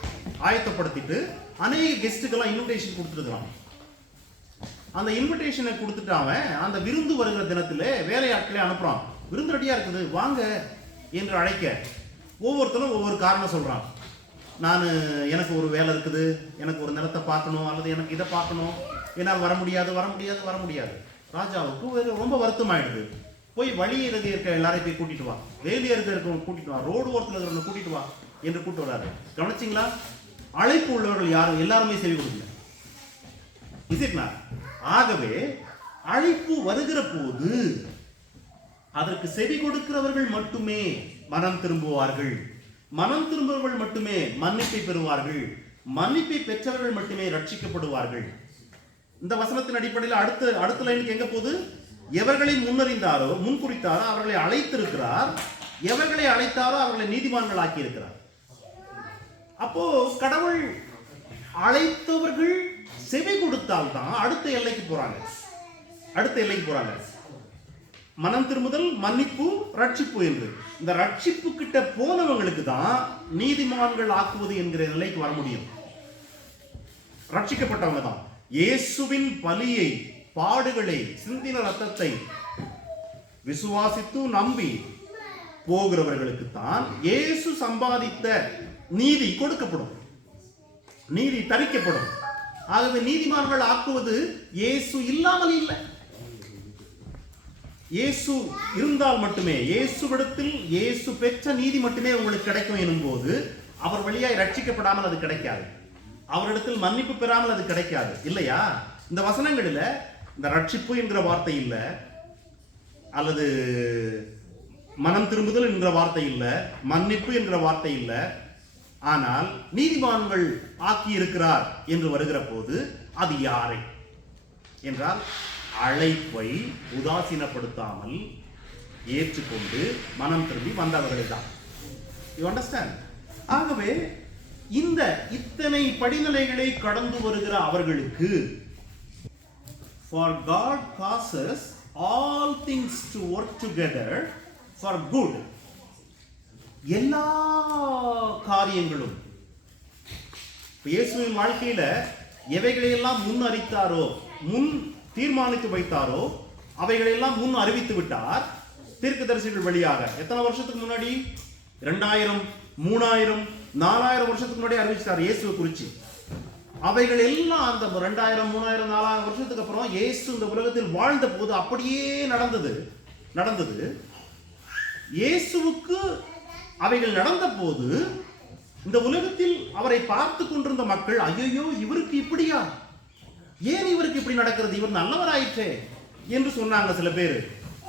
ஆயத்தப்படுத்திட்டு அநேக கெஸ்ட்டுக்கெல்லாம் இன்விடேஷன் கொடுத்துருக்கான். அந்த இன்விடேஷனை கொடுத்துட்டு அவன் அந்த விருந்து வருகிற தினத்தில் வேலையாட்களே அனுப்புறான். விருந்து ரெடியா இருக்குது, வாங்க என்று அழைக்க. ஒவ்வொருத்தரும் ஒவ்வொரு காரணம் சொல்றான். எனக்கு ஒரு வேலை இருக்குது, எனக்கு ஒரு நிலத்தை பார்க்கணும், அல்லது எனக்கு இதை பார்க்கணும், என்னால் வர முடியாது. ராஜாவுக்கு ரொம்ப வருத்தம் ஆயிடுது. போய் வழியில் இருக்க எல்லாரையும் போய் கூட்டிட்டு வா, வேலியா இருக்கிறவங்க கூட்டிட்டு வா, ரோடு ஓரத்தில் இருக்கிறவங்க கூட்டிட்டு வா என்று கூட்டு வராரு. கவனிச்சிங்களா? அழைப்பு உள்ளவர்கள் யாரும் எல்லாருமே செவி கொடுக்கல. இசிட்னா? ஆகவே அழைப்பு வருகிற போது அதற்கு செவி கொடுக்கிறவர்கள் மட்டுமே மனம் திரும்புவார்கள். மனம் திரும்புவர்கள் மட்டுமே மன்னிப்பை பெறுவார்கள். மன்னிப்பை பெற்றவர்கள் மட்டுமே ரட்சிக்கப்படுவார்கள். இந்த வசனத்தின் அடிப்படையில் அடுத்த லைனுக்கு எங்க போகுது? எவர்களை முன்னறிந்தாரோ, முன்குறித்தாரோ அவர்களை அழைத்திருக்கிறார், எவர்களை அழைத்தாரோ அவர்களை நீதிமான்கள் ஆக்கி இருக்கிறார். அப்போ கடவுள் அழைத்தவர்கள் செவி கொடுத்தால் தான் அடுத்த எல்லைக்கு போறாங்க. மனம் திரும்புதல், மன்னிப்பு, ரட்சிப்பு என்று இந்த ரட்சிப்பு கிட்ட போனவங்களுக்கு தான் நீதிமான்கள் ஆக்குவது என்கிற நிலைக்கு வர முடியும். ரட்சிக்கப்பட்டவங்க தான் இயேசுவின் பலியை, பாடுகளை, சிந்தின ரத்தத்தை விசுவாசித்து நம்பி போகிறவர்களுக்கு தான் இயேசு சம்பாதித்த நீதி கொடுக்கப்படும், நீதி தரிக்கப்படும். ஆகவே நீதிமான்கள் ஆக்குவது இயேசு இல்லாமல் இல்லை. இயேசு இருந்தால் மட்டுமே, இயேசுவிடத்தில் இயேசு பெற்ற நீதி மட்டுமே உங்களுக்கு கிடைக்கும் எனும் போது அவர் வழியாய் ரட்சிக்கப்படாமல் அது கிடைக்காது. அவரிடத்தில் மன்னிப்பு பெறாமல் அது கிடைக்காது இல்லையா? இந்த வசனங்களில் இந்த ரட்சிப்பு என்கிற வார்த்தை இல்லை, அல்லது மனம் திரும்புதல் என்கிற வார்த்தை இல்லை, மன்னிப்பு என்கிற வார்த்தை இல்லை. ஆனால் நீதிமான்கள் ஆக்கி இருக்கிறார் என்று வருகிற போது அது யாரை என்றால் அழைப்பை உதாசீனப்படுத்தாமல் ஏற்றுக்கொண்டு மனம் திரும்பி வந்தவர்கள் தான். You understand? ஆகவே இந்த இத்தனை படிநிலைகளை கடந்து வருகிற அவர்களுக்கு for God causes all things to work together for good. எல்லா காரியங்களும் இயேசுவின் வாழ்க்கையில எவைகளையெல்லாம் முன் அறித்தாரோ, முன் தீர்மானித்து வைத்தாரோ அவைகளையெல்லாம் முன் அறிவித்து விட்டார் தீர்க்கதரிசிகள் வழியாக. எத்தனை வருஷத்துக்கு முன்னாடி? 2000, 3000, 4000 வருஷத்துக்கு முன்னாடி அறிவிச்சார் இயேசுவை குறிச்சு. அவைகள் எல்லாம் அந்த 2000, 3000, 4000 வருஷத்துக்கு அப்புறம் இயேசு இந்த உலகத்தில் வாழ்ந்த போது அப்படியே நடந்தது. இயேசுவுக்கு அவைகள் நடந்த போது இந்த உலகத்தில் அவரை பார்த்து கொண்டிருந்த மக்கள், ஐயோ இவருக்கு இப்படியா, ஏன் இவருக்கு இப்படி நடக்கிறது, இவர் நல்லவராயிற்றே என்று சொன்னாங்க. சில பேர்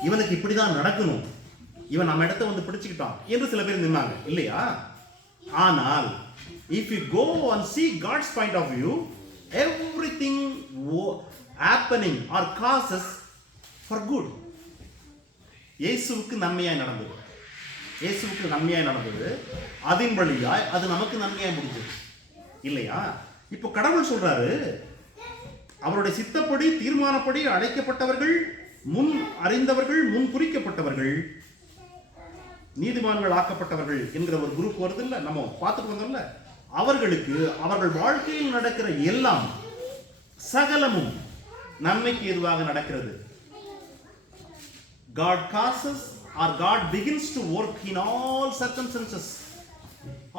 இவனுக்கு இப்படிதான் நடக்கணும், இவன் நம்ம இடத்தை வந்து பிடிச்சுக்கிட்டான் என்று சில பேர் நின்னாங்க இல்லையா? ஆனால் if you go and see God's point of view, everything happening or causes for good. இயேசுவுக்கு நன்மையாய் நடந்தது, இயேசுவுக்கு நன்மையாய் நடந்தது, அதன் வழியாய் அது நமக்கு நன்மையாய் முடிஞ்சது இல்லையா? இப்போ கடவுள் சொல்றாரு, அவருடைய சித்தப்படி தீர்மானப்படி அழைக்கப்பட்டவர்கள், முன் அறிந்தவர்கள், முன் குறிக்கப்பட்டவர்கள், நீதிமான்கள் ஆக்கப்பட்டவர்கள் என்கிற ஒரு குரூப் வருது இல்ல, நம்ம பார்த்துட்டு வந்தோம்ல, அவர்களுக்கு அவர்கள் வாழ்க்கையில் நடக்கிற எல்லாம் சகலமும் நன்மைக்கு ஏதுவாக நடக்கிறது. God causes or God begins to work in all circumstances.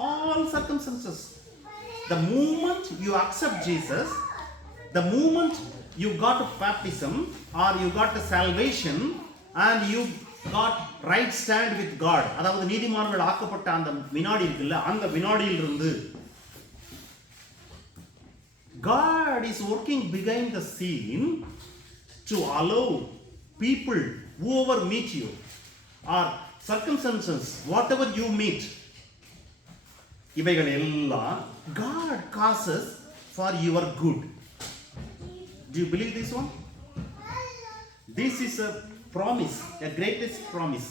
All circumstances. The moment you accept Jesus, the moment you got baptism or you got the salvation and you got right stand with God, அதாவது நீதிமான்கள் ஆக்கப்பட்ட அந்த வினாடி இருக்குல்ல, அந்த வினாடியிலிருந்து God is working behind the scene to allow people, whoever meet you, or circumstances, whatever you meet, இவைகள் எல்லாம் God causes for your good. Do you believe this one? This is a promise, a greatest promise.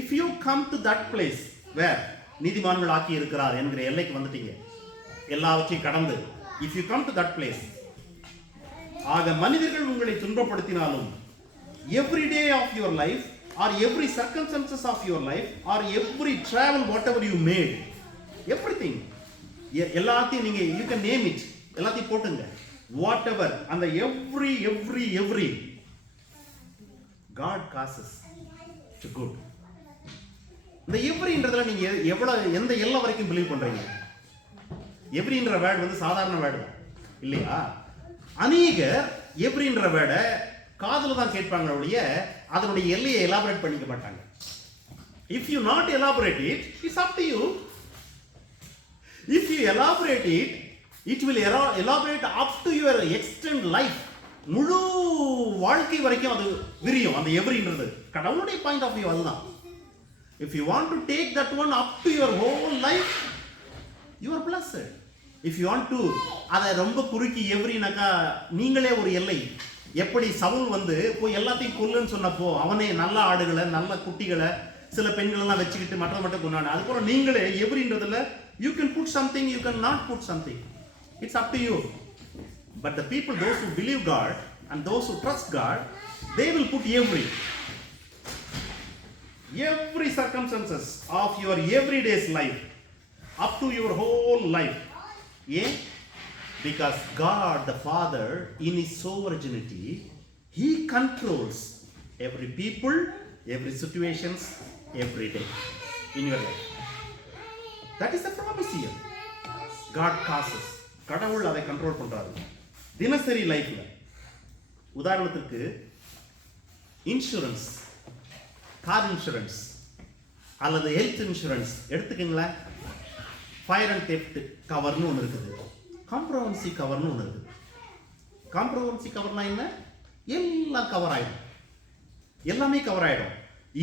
If you come to that place where நீதிமான்கள் ஆக்கி இருக்கிறார் என்கிற எல்லைக்கு வந்துட்டீங்க, எல்லாவற்றையும் கடந்து, if you come to that place, ஆக மனிதர்கள் உங்களை துன்பப்படுத்தினாலும், every day of your life or every circumstances of your life or every travel whatever you made, everything, எல்லாத்தையும் நீங்க you can name it, எல்லாத்தையும் போட்டுங்க, whatever, அந்த every God causes to good. இந்த everyன்றதுல நீங்க எவ்வளவு எந்த எல்லை வரைக்கும் பிலீவ் பண்றீங்க? எவ்ரின்ற வேர்டு வந்து சாதாரண வேர்டு தான் இல்லையா? அநேகர் எவ்ரின்ற வேர்டை காதுல தான் கேட்பாங்க ஒழிய அதனுடைய எல்லையை எலாபரேட் பண்ணிக்க மாட்டாங்க. If you not elaborate it, it's up to you. If you elaborate it, it will elaborate up to your extend life. முழு வாழ்க்கை வரைக்கும் அது விரியும் அந்த எவ்ரின்றது. கடவுளுடைய பாயிண்ட் ஆஃப் வியூ அதுதான். If you want to take that one up to your whole life, you are blessed. If you want to அதை ரொம்ப குறுக்கி எவ்ரினாக்கா நீங்களே ஒரு எல்லை, எப்படி சவுல் வந்து போய் எல்லாத்தையும் கொல்லுன்னு சொன்னப்போ அவனே நல்ல ஆடுகளை நல்ல குட்டிகளை சில பெண்களெல்லாம் வச்சுக்கிட்டு மட்டும் கொண்டாடு, அதுக்கப்புறம் நீங்களே எவ்ரின்றதுல you can put something, you can not put something, it's up to you. But the people, those who believe God and those who trust God, they will put every circumstances of your everyday's life up to your whole life. Yeah? Because God the Father in His sovereignty, He controls every people, every situations, every day in your life. That is the promise here. God causes. கடவுள் அதை control பண்றாரு தினசரி லைஃப்ல. உதாரணத்துக்கு insurance, car insurance அல்லது health insurance எடுத்துக்கங்களேன். Fire and theft கவர்னு ஒன்று இருக்குது, காம்ப்ரஹென்சி கவர்னு ஒன்று இருக்குது. காம்ப்ரஹென்சி கவர்னா என்ன? எல்லாம் கவர் ஆகிடும், எல்லாமே கவர் ஆகிடும்.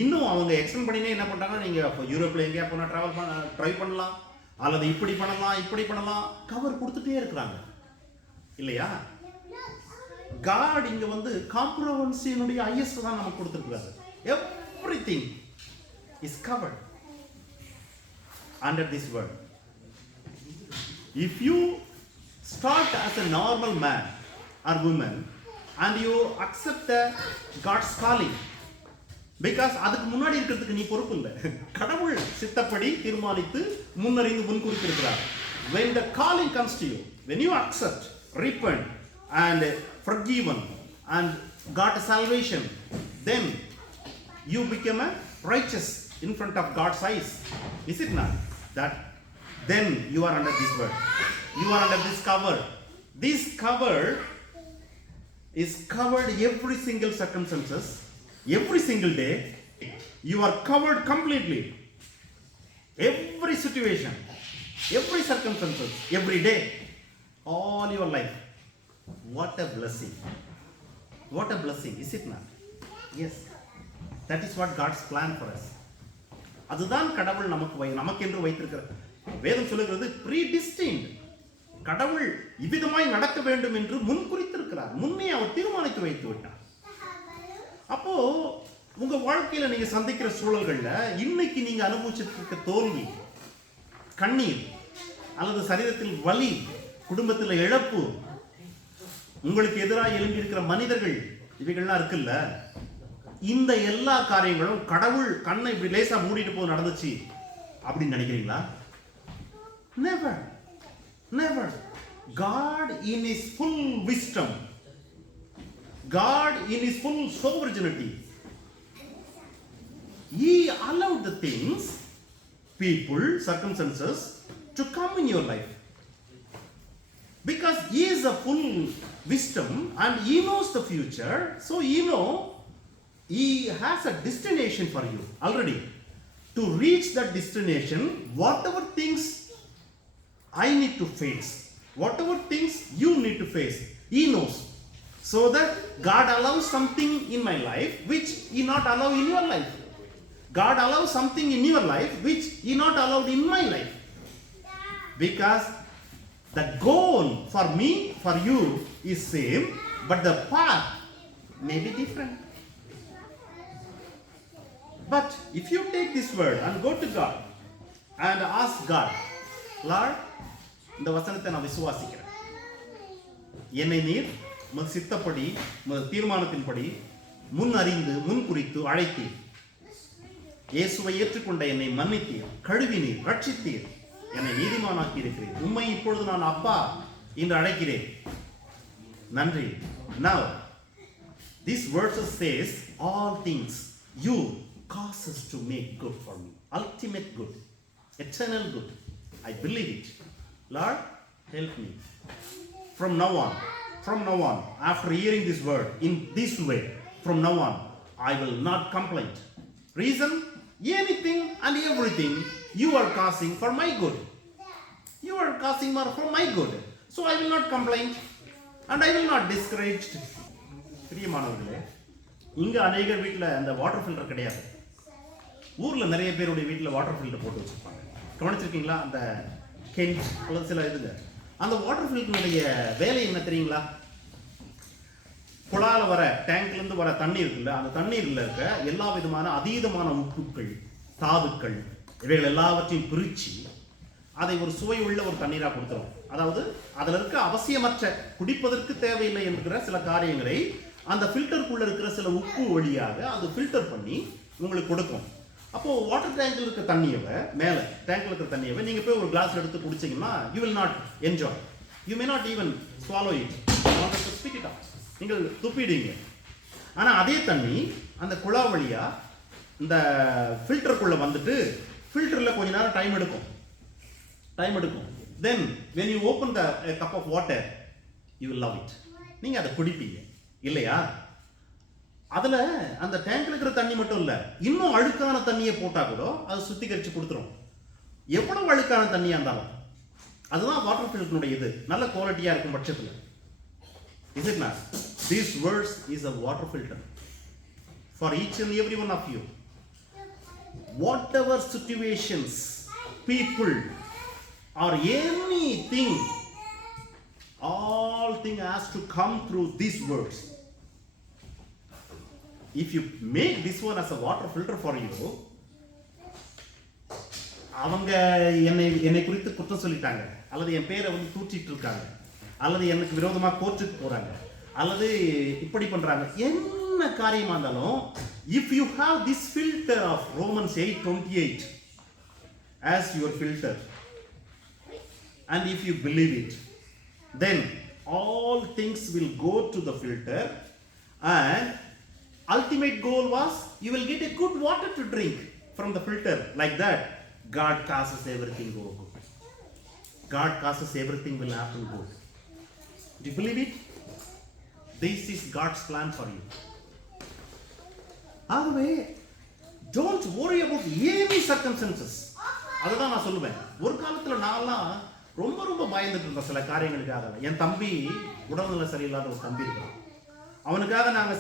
இன்னும் அவங்க எக்ஸ்டெண்ட் பண்ணினே என்ன பண்ணுறாங்கன்னா, நீங்கள் இப்போ யூரோப்பில் எங்கேயா போனால் ட்ரை பண்ணலாம் அல்லது இப்படி பண்ணலாம் கவர் கொடுத்துட்டே இருக்கிறாங்க இல்லையா? காட் இங்கே வந்து காம்ப்ரஹென்சியினுடைய ஹையஸ்ட் தான் நமக்கு கொடுத்துருக்குறாரு. Everything is covered under this world. If you start as a normal man or woman and you accept God's calling, because அதுக்கு முன்னாடி இருக்கிறதுக்கு நீ பொறுப்பு இல்லை, கடவுள் சித்தப்படி தீர்மானித்து முன்னறிந்து முன்குறித்திருக்கிறார். When the calling comes to you, when you accept, repent and forgiven and got salvation, then you become a righteous in front of God's eyes. Is it not? That then you are under this word, you are under this cover. This cover is covered every single circumstances, every single day. You are covered completely, every situation, every circumstances, every day, all your life. What a blessing, what a blessing, is it not? Yes, that is what God's plan for us. அதுதான் கடவுள் நமக்கென்று வைத்திருக்கிற. வேதம் சொல்லுகிறது predestined. கடவுள் இவ்விதமாய் நடக்க வேண்டும் என்று முன் குறித்திருக்கிறார். முன்னே அவர் தீர்மானித்து வைத்து விட்டார். அப்போ உங்க வாழ்க்கையில நீங்க சந்திக்கிற சூழல்கள்ல இன்னைக்கு நீங்க அனுபவிச்சிட்டு இருக்க தோல்வி, கண்ணீர், அல்லது சரீரத்தில் வலி, குடும்பத்தில் இழப்பு, உங்களுக்கு எதிராக எழும்பி இருக்கிற மனிதர்கள், இவைகள்லாம் இருக்குல்ல, இந்த எல்லா காரியங்களும் கடவுள் கண்ணை இப்படி லேசா மூடிட்டு போது நடந்துச்சு அப்படின்னு நினைக்கிறீங்களா? Never. Never. God in his full wisdom, God in his full sovereignty, he allowed the things, people, circumstances to come in your life. Because he is a full wisdom and he knows the future, so he has a destination for you already. To reach that destination, whatever things I need to face, whatever things you need to face, he knows. So that God allows something in my life which he not allow in your life. God allows something in your life which he not allowed in my life. Because the goal for me, for you is same, but the path may be different. But if you take this word and go to God and ask God, Lord, இந்த வசனத்தை நான் விசுவாசிக்கிறேன், என்னை நீர் உமது சித்தப்படி, உமது தீர்மானத்தின்படி முன் அறிந்து முன் குறித்து அழைத்தீர், இயேசுவை ஏற்றுக்கொண்ட என்னை மன்னித்தீர், கழுவினீர், ரட்சித்தீர், என்னை நீதிமானாக்கி இருக்கிறீர், உம்மை இப்பொழுது நான் அப்பா என்று அழைக்கிறேன், நன்றி. Now this verse says all things you causes to make good for me, ultimate good, eternal good. I believe it. Lord, help me. From now on, after hearing this word in this way, from now on, I will not complain. Reason, anything and everything you are causing for my good. You are causing for my good. So I will not complain and I will not discourage. பிரியமானவர்களே, இங்க அநேகர் வீட்டில் அந்த water filter கிடையாது. ஊர்ல நிறைய பேருடைய வீட்டில் வாட்டர் ஃபில்டர் போட்டு வச்சிருப்பாங்க. கவனிச்சிருக்கீங்களா? அந்த கென்ட் அல்லது சில இதுங்க, அந்த வாட்டர் ஃபில்டருடைய வேலை என்ன தெரியுங்களா? குழால வர டேங்க்லேருந்து வர தண்ணீர் இருக்குல்ல, அந்த தண்ணீரில் இருக்க எல்லா விதமான அதீதமான உப்புக்கள், தாதுக்கள், இவைகள் எல்லாவற்றையும் பிரித்து அதை ஒரு சுவை உள்ள ஒரு தண்ணீராக கொடுத்துரும். அதாவது அதில் இருக்க அவசியமற்ற, குடிப்பதற்கு தேவையில்லை என்கிற சில காரியங்களை அந்த ஃபில்டருக்குள்ள இருக்கிற சில உப்பு வழியாக அது ஃபில்டர் பண்ணி உங்களுக்கு கொடுக்கும். அப்போ வாட்டர் டேங்க்ல இருக்க தண்ணியவை, மேலே டேங்க்ல இருக்கிற தண்ணியவை நீங்க போய் ஒரு கிளாஸ் எடுத்து குடிச்சீங்கன்னா you will not enjoy, you may not even swallow it, you want to spit it out, நீங்கள் துப்பிடுவீங்க. ஆனா அதே தண்ணி அந்த குழா வழியா இந்த ஃபில்டருக்குள்ள வந்துட்டு ஃபில்டர்ல கொஞ்ச நேரம் டைம் எடுக்கும். Then when you open a cup of water, you will love it. நீங்க அதை குடிப்பீங்க இல்லையா? அதுல அந்த டேங்க்ல இருக்கிற தண்ணி மட்டும் இல்ல, இன்னும் அழுக்கான தண்ணியை போட்டா கூட அது சுத்திகரிச்சு கொடுத்துரும். எவ்வளவு அழுக்கான தண்ணியா இருந்தாலும் அதுதான் வாட்டர் ஃபில்டருடைய இது, நல்ல குவாலிட்டியா இருக்கும் பட்சத்துல. Is it not? This verse is a water filter for each and every one of you. Whatever situations, people or anything, all thing has to come through this verse. If you make this one as a water filter for you, அவங்க என்னை குறித்து குற்றம் சொல்லிட்டாங்க, அல்லது என் பேரை வந்து தூற்றிட்டு இருக்காங்க, அல்லது எனக்கு விரோதமாக கோர்ட்டுக்கு போறாங்க, அல்லது இப்படி பண்றாங்க, என்ன காரியமா இருந்தாலும், if you have this filter of Romans 8:28 as your filter, and if you believe it, then all things will go to the filter, and ultimate goal was you will get a good water to drink from the filter. Like that, God causes everything go good. God causes everything will happen good. Do you believe it? This is God's plan for you. ஆகவே don't worry about any circumstances. அதுதான் நான் சொல்லுவேன். ஒரு காலத்துல நான்லாம் ரொம்ப பயந்துட்டு இருந்தேன் சில காரியங்களுக்காக. என் தம்பி உடல்நிலை சரியில்லாத ஒரு தம்பி இருக்கான். அவனுக்காக நாங்கள்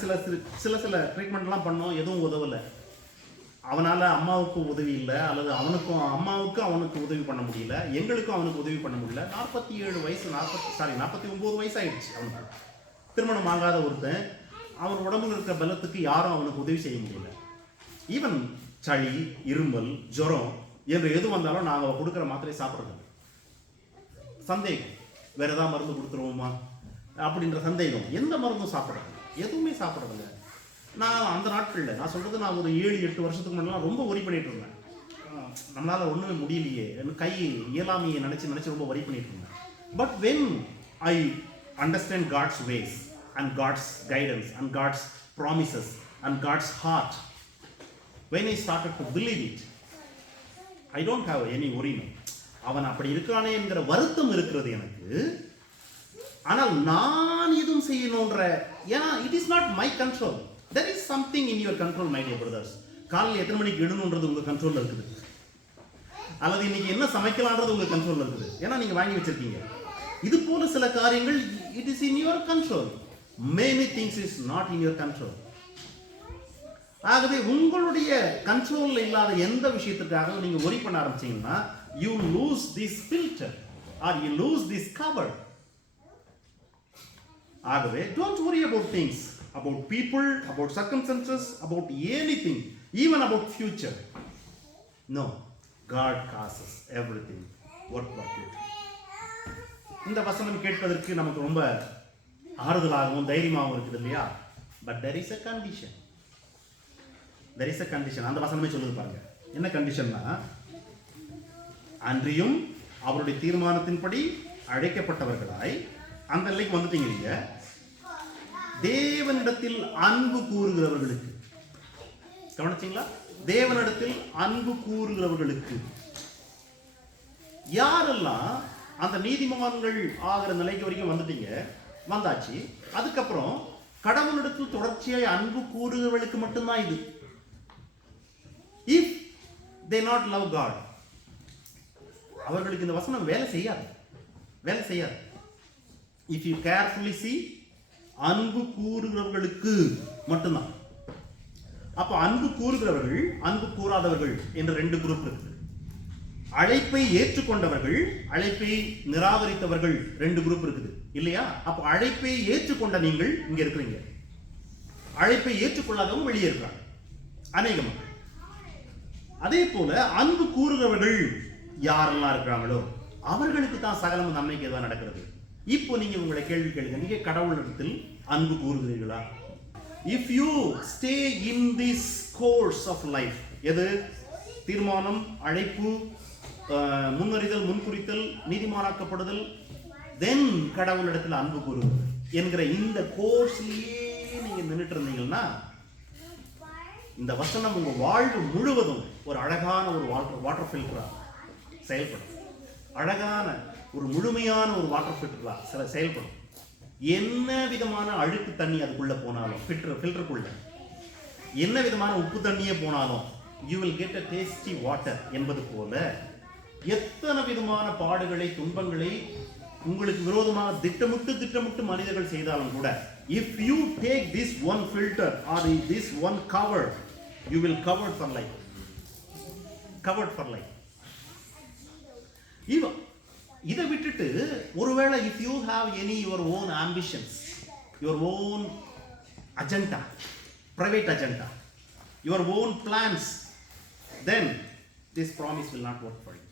சில ட்ரீட்மெண்ட்லாம் பண்ணோம், எதுவும் உதவலை. அவனால் அம்மாவுக்கு உதவி இல்லை, அல்லது அம்மாவுக்கு அவனுக்கு உதவி பண்ண முடியல, எங்களுக்கும் அவனுக்கு உதவி பண்ண முடியல. 47 வயசு 49 வயசு ஆயிடுச்சு அவனுக்கு. திருமணம் ஆகாத ஒருத்தன், அவன் உடம்புல இருக்கிற பலத்துக்கு யாரும் அவனுக்கு உதவி செய்ய முடியல. ஈவன் சளி, இருமல், ஜுரம் என்று எது வந்தாலும் நாங்கள் கொடுக்குற மாத்திரை சாப்பிட்றது. சந்தேகம், வேற ஏதாவது மருந்து கொடுத்துருவோமா அப்படின்ற சந்தேகம். எந்த மருந்தும் சாப்பிட்றது, எதுவுமே சாப்பிட்றதில்ல. நான் அந்த நாட்களில் நான் சொல்கிறது, நான் ஒரு 7-8 வருஷத்துக்கு முன்னாடிலாம் ரொம்ப ஒரி பண்ணிட்டு இருந்தேன். நம்மளால் ஒன்றுமே முடியலையே, கை இயலாமையை நினச்சி ரொம்ப ஒரி பண்ணிட்டு இருந்தேன். But when I understand God's ways and God's guidance and God's promises and God's heart, when I started to believe it, I don't have any worry. அவன் அப்படி இருக்கானே என்கிற வருத்தம் இருக்கிறது எனக்கு. ஆனால் நான் எதுவும் செய்யணுன்ற, ஏன்னா it is not my control. There is something in your control, my dear brothers. காலையில் எத்தனை மணிக்கு எழுணுன்றது உங்கள் கண்ட்ரோலில் இருக்குது, அல்லது இன்னைக்கு என்ன சமைக்கலான்றது உங்கள் கண்ட்ரோலில் இருக்குது. ஏன்னா நீங்கள் வாங்கி வச்சிருக்கீங்க. இது போல சில காரியங்கள் it is in your control. Many things is not in your control. ஆகவே உங்களுடைய கண்ட்ரோலில் இல்லாத எந்த விஷயத்துக்காக நீங்கள் ஒரி பண்ண ஆரம்பிச்சீங்கன்னா, you lose this filter or you lose this cover. ஆகவே don't worry about things, about people, about circumstances, about anything, even about future. No, God causes everything work for good. இந்த வசனம் கேட்பதற்கு நமக்கு ரொம்ப ஆறுதலாகவும் தைரியமாகவும் இருக்குது இல்லையா? But there is a condition. There is a condition. அந்த வசனமே சொல்லுது பாருங்க. என்ன கண்டிஷன்னா, அன்றியும் அவருடைய தீர்மானத்தின்படி அழைக்கப்பட்டவர்களாய் அந்த நிலைக்கு வந்துட்டீங்க நீங்க, தேவனிடத்தில் அன்பு கூறுகிறவர்களுக்கு. கவனிச்சீங்களா? தேவனிடத்தில் அன்பு கூறுகிறவர்களுக்கு. யாரெல்லாம் அந்த நீதிமான்கள் ஆகிற நிலைக்கு வரைக்கும் வந்துட்டீங்க, வந்தாச்சு. அதுக்கப்புறம் கடவுளிடத்தில் தொடர்ச்சியாய் அன்பு கூறுகிறவர்களுக்கு மட்டும்தான் இது. If they not love God, அவர்களுக்கு இந்த வசனம் வேலை செய்யாது. If you carefully see, அன்பு கூறுகிறவர்களுக்கு மட்டும்தான். அப்ப அன்பு கூறுகிறவர்கள், அன்பு கூறாதவர்கள் என்ற 2 குரூப் இருக்குது. அழைப்பை ஏற்றுக்கொண்டவர்கள், அழைப்பை நிராகரித்தவர்கள் 2 குரூப் இருக்குது இல்லையா? அப்ப அழைப்பை ஏற்றுக்கொண்ட நீங்கள் இங்க இருக்கிறீங்க, அழைப்பை ஏற்றுக்கொள்ளாதவங்க வெளியே இருக்கிறாங்க அநேகமா. அதே போல அன்பு கூறுகிறவர்கள் யாரெல்லாம் இருக்கிறாங்களோ அவர்களுக்கு தான் சகலம் நன்மைக்கு எதாவது நடக்கிறது. இப்போ நீங்க உங்களை கேள்வி கேளுங்க, நீங்க கடவுளிடத்தில் அன்பு கூறுகிறீர்களா? If you stay in this course of life, எது தீர்மானம், அழைப்பு, முன்னறிதல், முன்குறித்தல், நீதிமானாக்கப்படுதல், then கடவுளிடத்தில் அன்பு கூறுவது என்கிற இந்த கோர்ஸ்லயே நீங்க நின்றுட்டு இருந்தீங்கன்னா, இந்த வசனம் உங்க வாழ்வு முழுவதும் ஒரு அழகான ஒரு வாட்டர் ஃபில்டரா செயல்படும். அழகான ஒரு முழுமையான ஒரு வாட்டர் ஃபில்டரா செயல்படும். என்ன விதமான அழுக்கு தண்ணி அதுக்குள்ள போனாலும், ஃபில்டருக்குள்ள என்ன விதமான உப்பு தண்ணியே போனாலும், you will get a tasty water என்பது போல, எத்தனை விதமான பாடுகளை, துன்பங்களை உங்களுக்கு விரோதமாக திட்டமிட்டு மனிதர்கள் செய்தாலும் கூட, if you take this one filter or this one cover, you will covered for life. இதை விட்டுட்டு ஒருவேளை if you have any your own ambitions, your own agenda, private agenda, your own plans, then this promise will not work for you.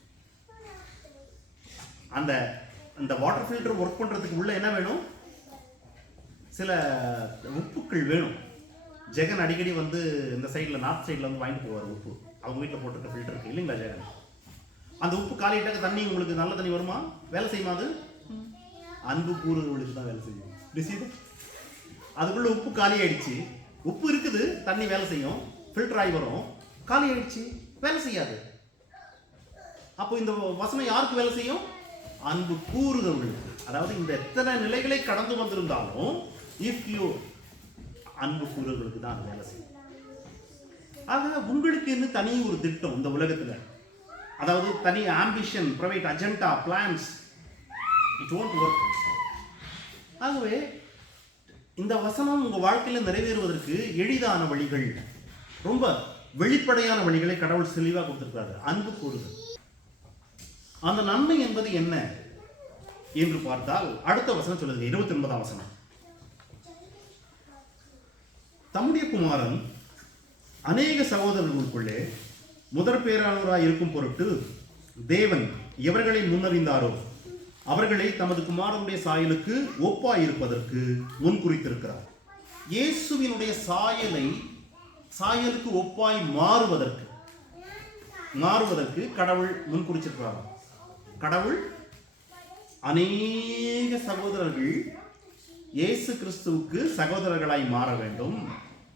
அந்த water filter work பண்றதுக்கு உள்ள என்ன வேணும்? சில உப்புக்கள் வேணும். ஜெகன் அடிக்கடி வந்து இந்த சைடில், நார்த் சைடில் வந்து வாங்கிட்டு போவார் உப்பு. அவங்க வீட்டில் போட்டிருக்க ஃபில்டர் இருக்கு இல்லைங்களா ஜெகன்? அந்த உப்பு காலிட்டாக்க தண்ணி உங்களுக்கு நல்ல தண்ணி வருமா? வேலை செய்யுமா? அது அன்பு கூறுகிறவர்களுக்கு தான் வேலை செய்யும். அதுக்குள்ள உப்பு காலி ஆயிடுச்சு. உப்பு இருக்குது, தண்ணி வேலை செய்யும், ஃபில்டர் ஆகி வரும். காலி ஆயிடுச்சு, வேலை செய்யாது. அப்போ இந்த வசனம் யாருக்கு வேலை செய்யும்? அன்பு கூறுகிறவர்களுக்கு. அதாவது இந்த எத்தனை நிலைகளை கடந்து வந்திருந்தாலும் இஃப் யூ அன்பு கூறுகிறவர்களுக்கு தான் வேலை செய்யும். ஆக உங்களுக்கு என்ன தனி ஒரு திட்டம் இந்த உலகத்துல, அதாவது தனி ambition, private agenda, plans, it won't work. ஆகவே இந்த வசனம் உங்க வாழ்க்கையில நிறைவேறுவதற்கு எளிதான வழிகள், ரொம்ப வெளிப்படையான வழிகளை கடவுள் தெளிவாக கொடுத்திருக்கிறாரு. அன்பு கூறுதல். அந்த நன்மை என்பது என்ன என்று பார்த்தால் அடுத்த வசனம் சொல்லுது, 29ஆம் வசனம். தம்முடைய குமாரன் அநேக சகோதரர்களுக்குள்ளே முதற் பேரானவராய் இருக்கும் பொருட்டு தேவன் எவர்களை முன்னறிந்தாரோ அவர்களை தமது குமாரனுடைய சாயலுக்கு ஒப்பாய் இருப்பதற்கு முன் குறித்திருக்கிறார். இயேசுவினுடைய சாயலுக்கு ஒப்பாய் மாறுவதற்கு கடவுள் முன் குறிச்சிருக்கிறார். கடவுள் அநேக சகோதரர்கள் இயேசு கிறிஸ்துவுக்கு சகோதரர்களாய் மாற வேண்டும்,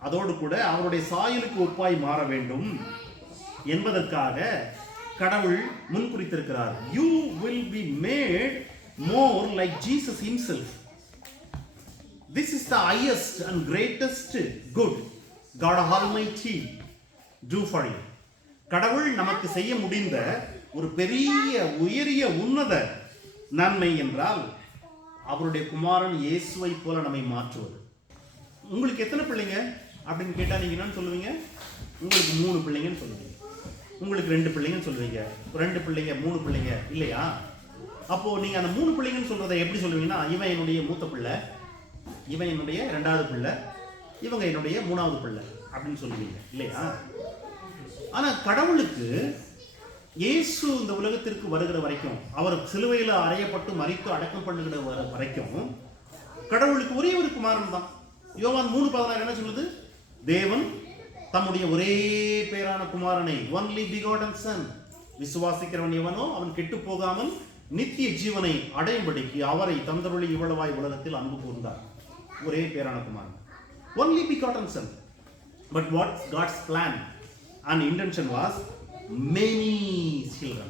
அதோடு கூட அவருடைய சாயலுக்கு ஒப்பாய் மாற வேண்டும் என்பதற்காக கடவுள் முன் குறித்திருக்கிறார். You will be made more like Jesus himself. This is the highest and greatest good God Almighty do for you. கடவுள் நமக்கு செய்ய முடிந்த ஒரு பெரிய உயரிய உன்னத நன்மை என்றால் அவருடைய குமாரன் இயேசுவை போல நம்மை மாற்றுவது. உங்களுக்கு எத்தனை பிள்ளைங்க அப்படின்னு கேட்டா நீங்க என்னன்னு சொல்லுவீங்க? உங்களுக்கு 3 பிள்ளைங்கன்னு சொல்லுவீங்க. உங்களுக்கு 2 பிள்ளைங்கன்னு சொல்லுவீங்க. 2 பிள்ளைங்க 3 பிள்ளைங்க இல்லையா? அப்போ நீங்க அந்த 3 பிள்ளைங்கன்னு சொல்றதை எப்படி சொல்லுவீங்கன்னா, இவன் என்னுடைய மூத்த பிள்ளை, இவன் என்னுடைய 2வது பிள்ளை, இவங்க என்னுடைய 3வது பிள்ளை அப்படின்னு சொல்லுவீங்க இல்லையா? ஆனா கடவுளுக்கு இயேசு இந்த உலகத்திற்கு வருகிற வரைக்கும், அவர் சிலுவையில் அறையப்பட்டு மரித்து அடக்கம் பண்ணுகிற வரைக்கும் கடவுளுக்கு ஒரே ஒரு குமாரன் தான். யோவான் 3:16 என்ன சொல்லுது? தேவன் தம்முடைய ஒரே பேரான குமாரனை, ஒன்லி பிகாட்டன் சன், விசுவாசிக்கிறவன் எவனோ அவன் கெட்டு போகாமல் நித்திய ஜீவனை அடையும்படிக்கு அவரை தந்தருளி இவ்வளவாய் உலகத்தில் அன்பு கூர்ந்தார். ஒரே பேரான குமாரன், only begotten son. But what God's plan and intention was many children.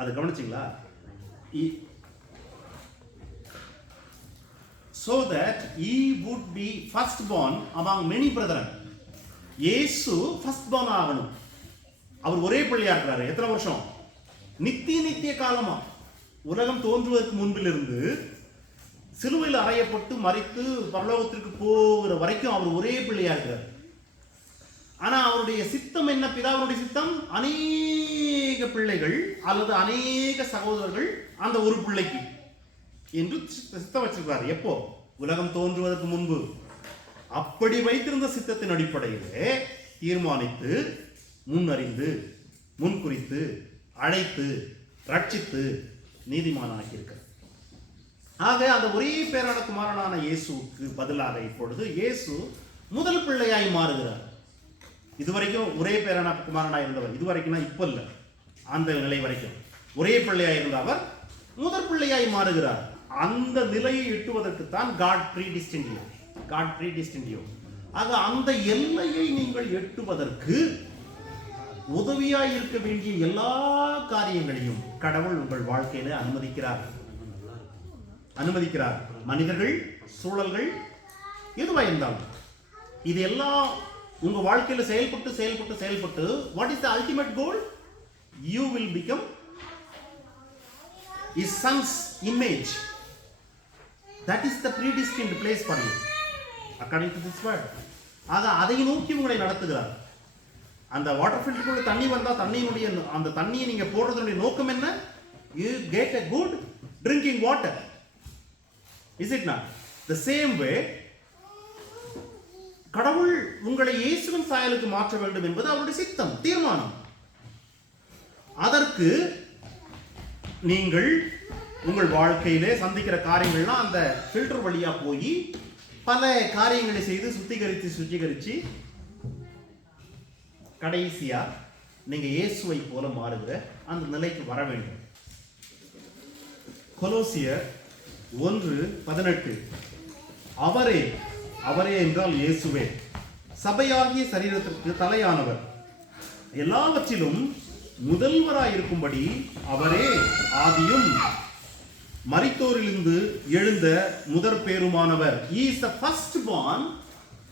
அது கவனிச்சீங்களா? So that he would be firstborn among many brethren. இயேசு firstborn ஆகணும். அவர் ஒரே பிள்ளையா இருக்கிறாரு. எத்தனை வருஷம்? நித்திய காலமா, உலகம் தோன்றுவதற்கு முன்பிலிருந்து சிலுவையில் அறையப்பட்டு மரித்து பரலோகத்திற்கு போகிற வரைக்கும் அவர் ஒரே பிள்ளையா இருக்கிறார். ஆனா அவருடைய சித்தம் என்ன? பிதாவுடைய சித்தம் அநேக பிள்ளைகள் அல்லது அநேக சகோதரர்கள் அந்த ஒரு பிள்ளைக்கு என்று சித்தம் வச்சிருக்காரு. எப்போ? உலகம் தோன்றுவதற்கு முன்பு. அப்படி வைத்திருந்த சித்தத்தின் அடிப்படையிலே தீர்மானித்து, முன்னறிந்து, முன்குறித்து, அழைத்து, ரட்சித்து நீதிமானாக்கியிருக்கிறார். ஆக அந்த ஒரே பேரான குமாரனான இயேசுவுக்கு பதிலாக இப்பொழுது இயேசு முதல் பிள்ளையாய் மாறுகிறார். இதுவரைக்கும் ஒரே பேரான குமாரனாய் இருந்தவர், இதுவரைக்கும் இப்ப இல்ல, அந்த நிலை வரைக்கும் ஒரே பிள்ளையாய் இருந்த அவர் முதல் பிள்ளையாய் மாறுகிறார். அந்த நிலையை எட்டுவதற்குத்தான் God predestined you. ஆக அந்த எல்லையை நீங்கள் எட்டுவதற்கு உதவியாய் இருக்க வேண்டிய எல்லா காரியங்களையும் கடவுள் உங்கள் வாழ்க்கையில அனுமதிக்கிறார். மனிதர்கள், சூழல்கள் எதுவாக இருந்தாலும் இது எல்லாம் உங்க வாழ்க்கையில செயல்பட்டு what is the ultimate goal? You will become his son's image. That is the predestined place for you according to this word. அதை நோக்கி உங்களை நடத்துகிறார். அந்த வாட்டர் ஃபில்டருக்குள்ள தண்ணி வந்தா தண்ணியினுடைய அந்த தண்ணியை நீங்க போடுறதுடைய நோக்கம் என்ன? You get a good drinking water. Is it not? The same way கடவுள் உங்களை இயேசுவின் சாயலுக்கு மாற்ற வேண்டும் என்பது அவருடைய சித்தம், தீர்மானம். அதற்கு நீங்கள் உங்கள் வாழ்க்கையிலே சந்திக்கிற காரியங்கள்லாம் அந்த ஃபில்டர் வழியா போய் பல காரியங்களை செய்து சுத்திகரிச்சு கடைசியா நீங்க இயேசுவை போல மாறுகிற அந்த நிலைக்கு வர வேண்டும். கொலோசியர் 1:18 அவரே என்றால் இயேசுவே சபையாகிய சரீரத்திற்கு தலையானவர், எல்லாவற்றிலும் முதல்வராய் இருக்கும்படி அவரே ஆதியும் மரித்தோரிலிருந்து எழுந்த முதற் பேருமானவர். He is the firstborn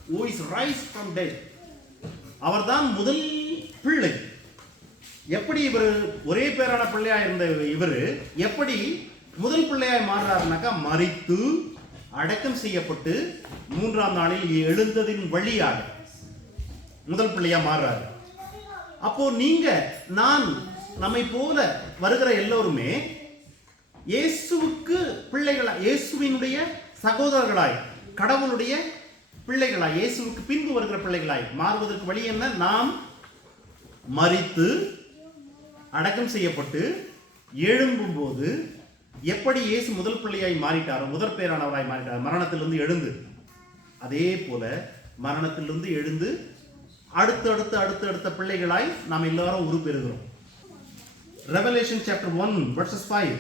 who is raised from death. அவர்தான் முதல் பிள்ளை. எப்படி இவர் ஒரே பேரான பிள்ளையா இருந்த இவர் எப்படி முதல் பிள்ளையாய் மாறுறாருனாக்கா, மரித்து அடக்கம் செய்யப்பட்டு 3ஆம் நாளில் எழுந்ததின் வழியாக முதல் பிள்ளையா மாறுறாரு. அப்போ நீங்க நான் நம்மை போல வருகிற எல்லோருமே இயேசுவுக்கு பிள்ளைகளா, இயேசுவினுடைய சகோதரர்களாய், கடவுளுடைய பிள்ளைகளாய், இயேசுவுக்கு பின்பு வருகிற பிள்ளைகளாய் மாறுவதற்கு வழி என்ன? நாம் மரித்து அடக்கம் செய்யப்பட்டு எழும்பும் போது எப்படி இயேசு முதல் பிள்ளையாய் மாறிட்டாரோ, முதற் பேரானவராய் மாறிட்டார் மரணத்திலிருந்து எழுந்து, அதே போல மரணத்திலிருந்து எழுந்து அடுத்த பிள்ளைகளாய் நாம் எல்லாரும் உருப்பெறுகிறோம். Revelation chapter 1 verses 5.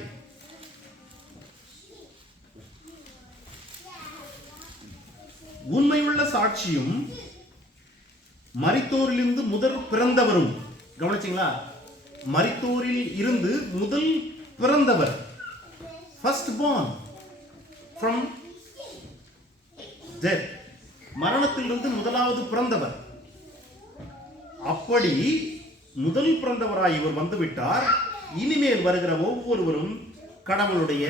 உண்மையுள்ள சாட்சியும் மரித்தோரிலிருந்து முதல் பிறந்தவரும். கவனிச்சீங்களா? மரித்தோரில் இருந்து முதல் பிறந்தவர், first born from death, மரணத்திலிருந்து முதலாவது பிறந்தவர். அப்படி முதல் பிறந்தவராய் இவர் வந்துவிட்டார். இனிமேல் வருகிற ஒவ்வொருவரும் கடவுளுடைய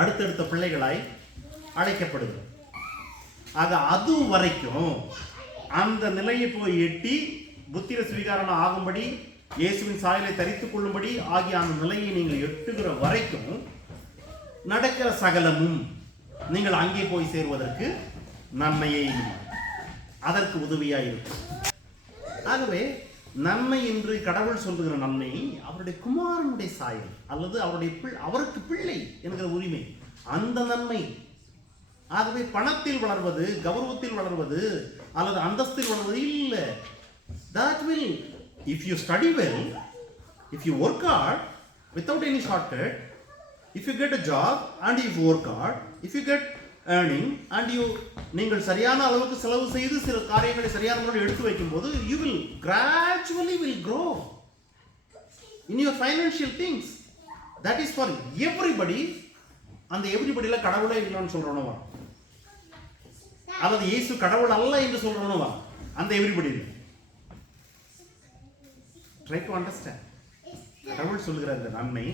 அடுத்தடுத்த பிள்ளைகளாய் அழைக்கப்படுகிறது. ஆக அது வரைக்கும் அந்த நிலையை போய் எட்டி புத்திர சுவீகாரம் ஆகும்படி, இயேசுவின் சாயலை தரித்துக் கொள்ளும்படி ஆகிய அந்த நிலையை நீங்கள் எட்டுகிற வரைக்கும் நடக்கிற சகலமும் நீங்கள் அங்கே போய் சேருவதற்கு நன்மையே இல்லை, அதற்கு உதவியாக இருக்கும். ஆகவே நன்மை என்று கடவுள் சொல்லுகிற நன்மை அவருடைய குமாரனுடைய சாயல் அல்லது அவருக்கு பிள்ளை என்கிற உரிமை, அந்த நன்மை. ஆகவே பணத்தில் வளர்வது, கௌரவத்தில் வளர்வது அல்லது அந்தஸ்தில் வளர்வது இல்லை. That will, if you study well, if you work hard without any shortcut, if you get a job and if you work hard, if you get earning and நீங்கள் சரியான அளவுக்கு செலவு செய்து சில காரியங்களை சரியான முறையில் எடுத்து வைக்கும் போது you will gradually will grow in your financial things. That is for everybody. அந்த everybodyல கடவுளே இல்லைன்னு சொல்றவனவா அல்லது இயேசு கடவுள் அல்ல என்று சொல்றவனவா அந்த everybody. Try to understand. கடவுள் சொல்லுகிற அந்த நன்மை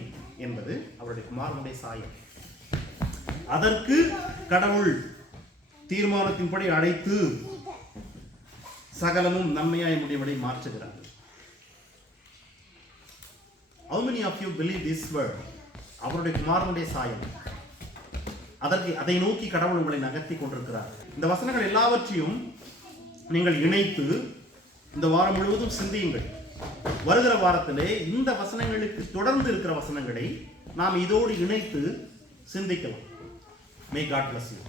என்பது அவருடைய குமாரனுடைய சாயல். அதற்கு கடவுள் தீர்மானத்தின்படி அழைத்து சகலமும் நன்மையாய் முடியும்படி மாற்றுகிறார். How many of you believe this word? அவருடைய குமாரனுடைய சாயல். அதை நோக்கி கடவுள் உங்களை நகர்த்தி கொண்டிருக்கிறார். இந்த வசனங்கள் எல்லாவற்றையும் நீங்கள் இணைத்து இந்த வாரம் முழுவதும் சிந்தியுங்கள். வருகிற வாரத்திலே இந்த வசனங்களுக்கு தொடர்ந்து இருக்கிற வசனங்களை நாம் இதோடு இணைத்து சிந்திக்கலாம். May God bless you.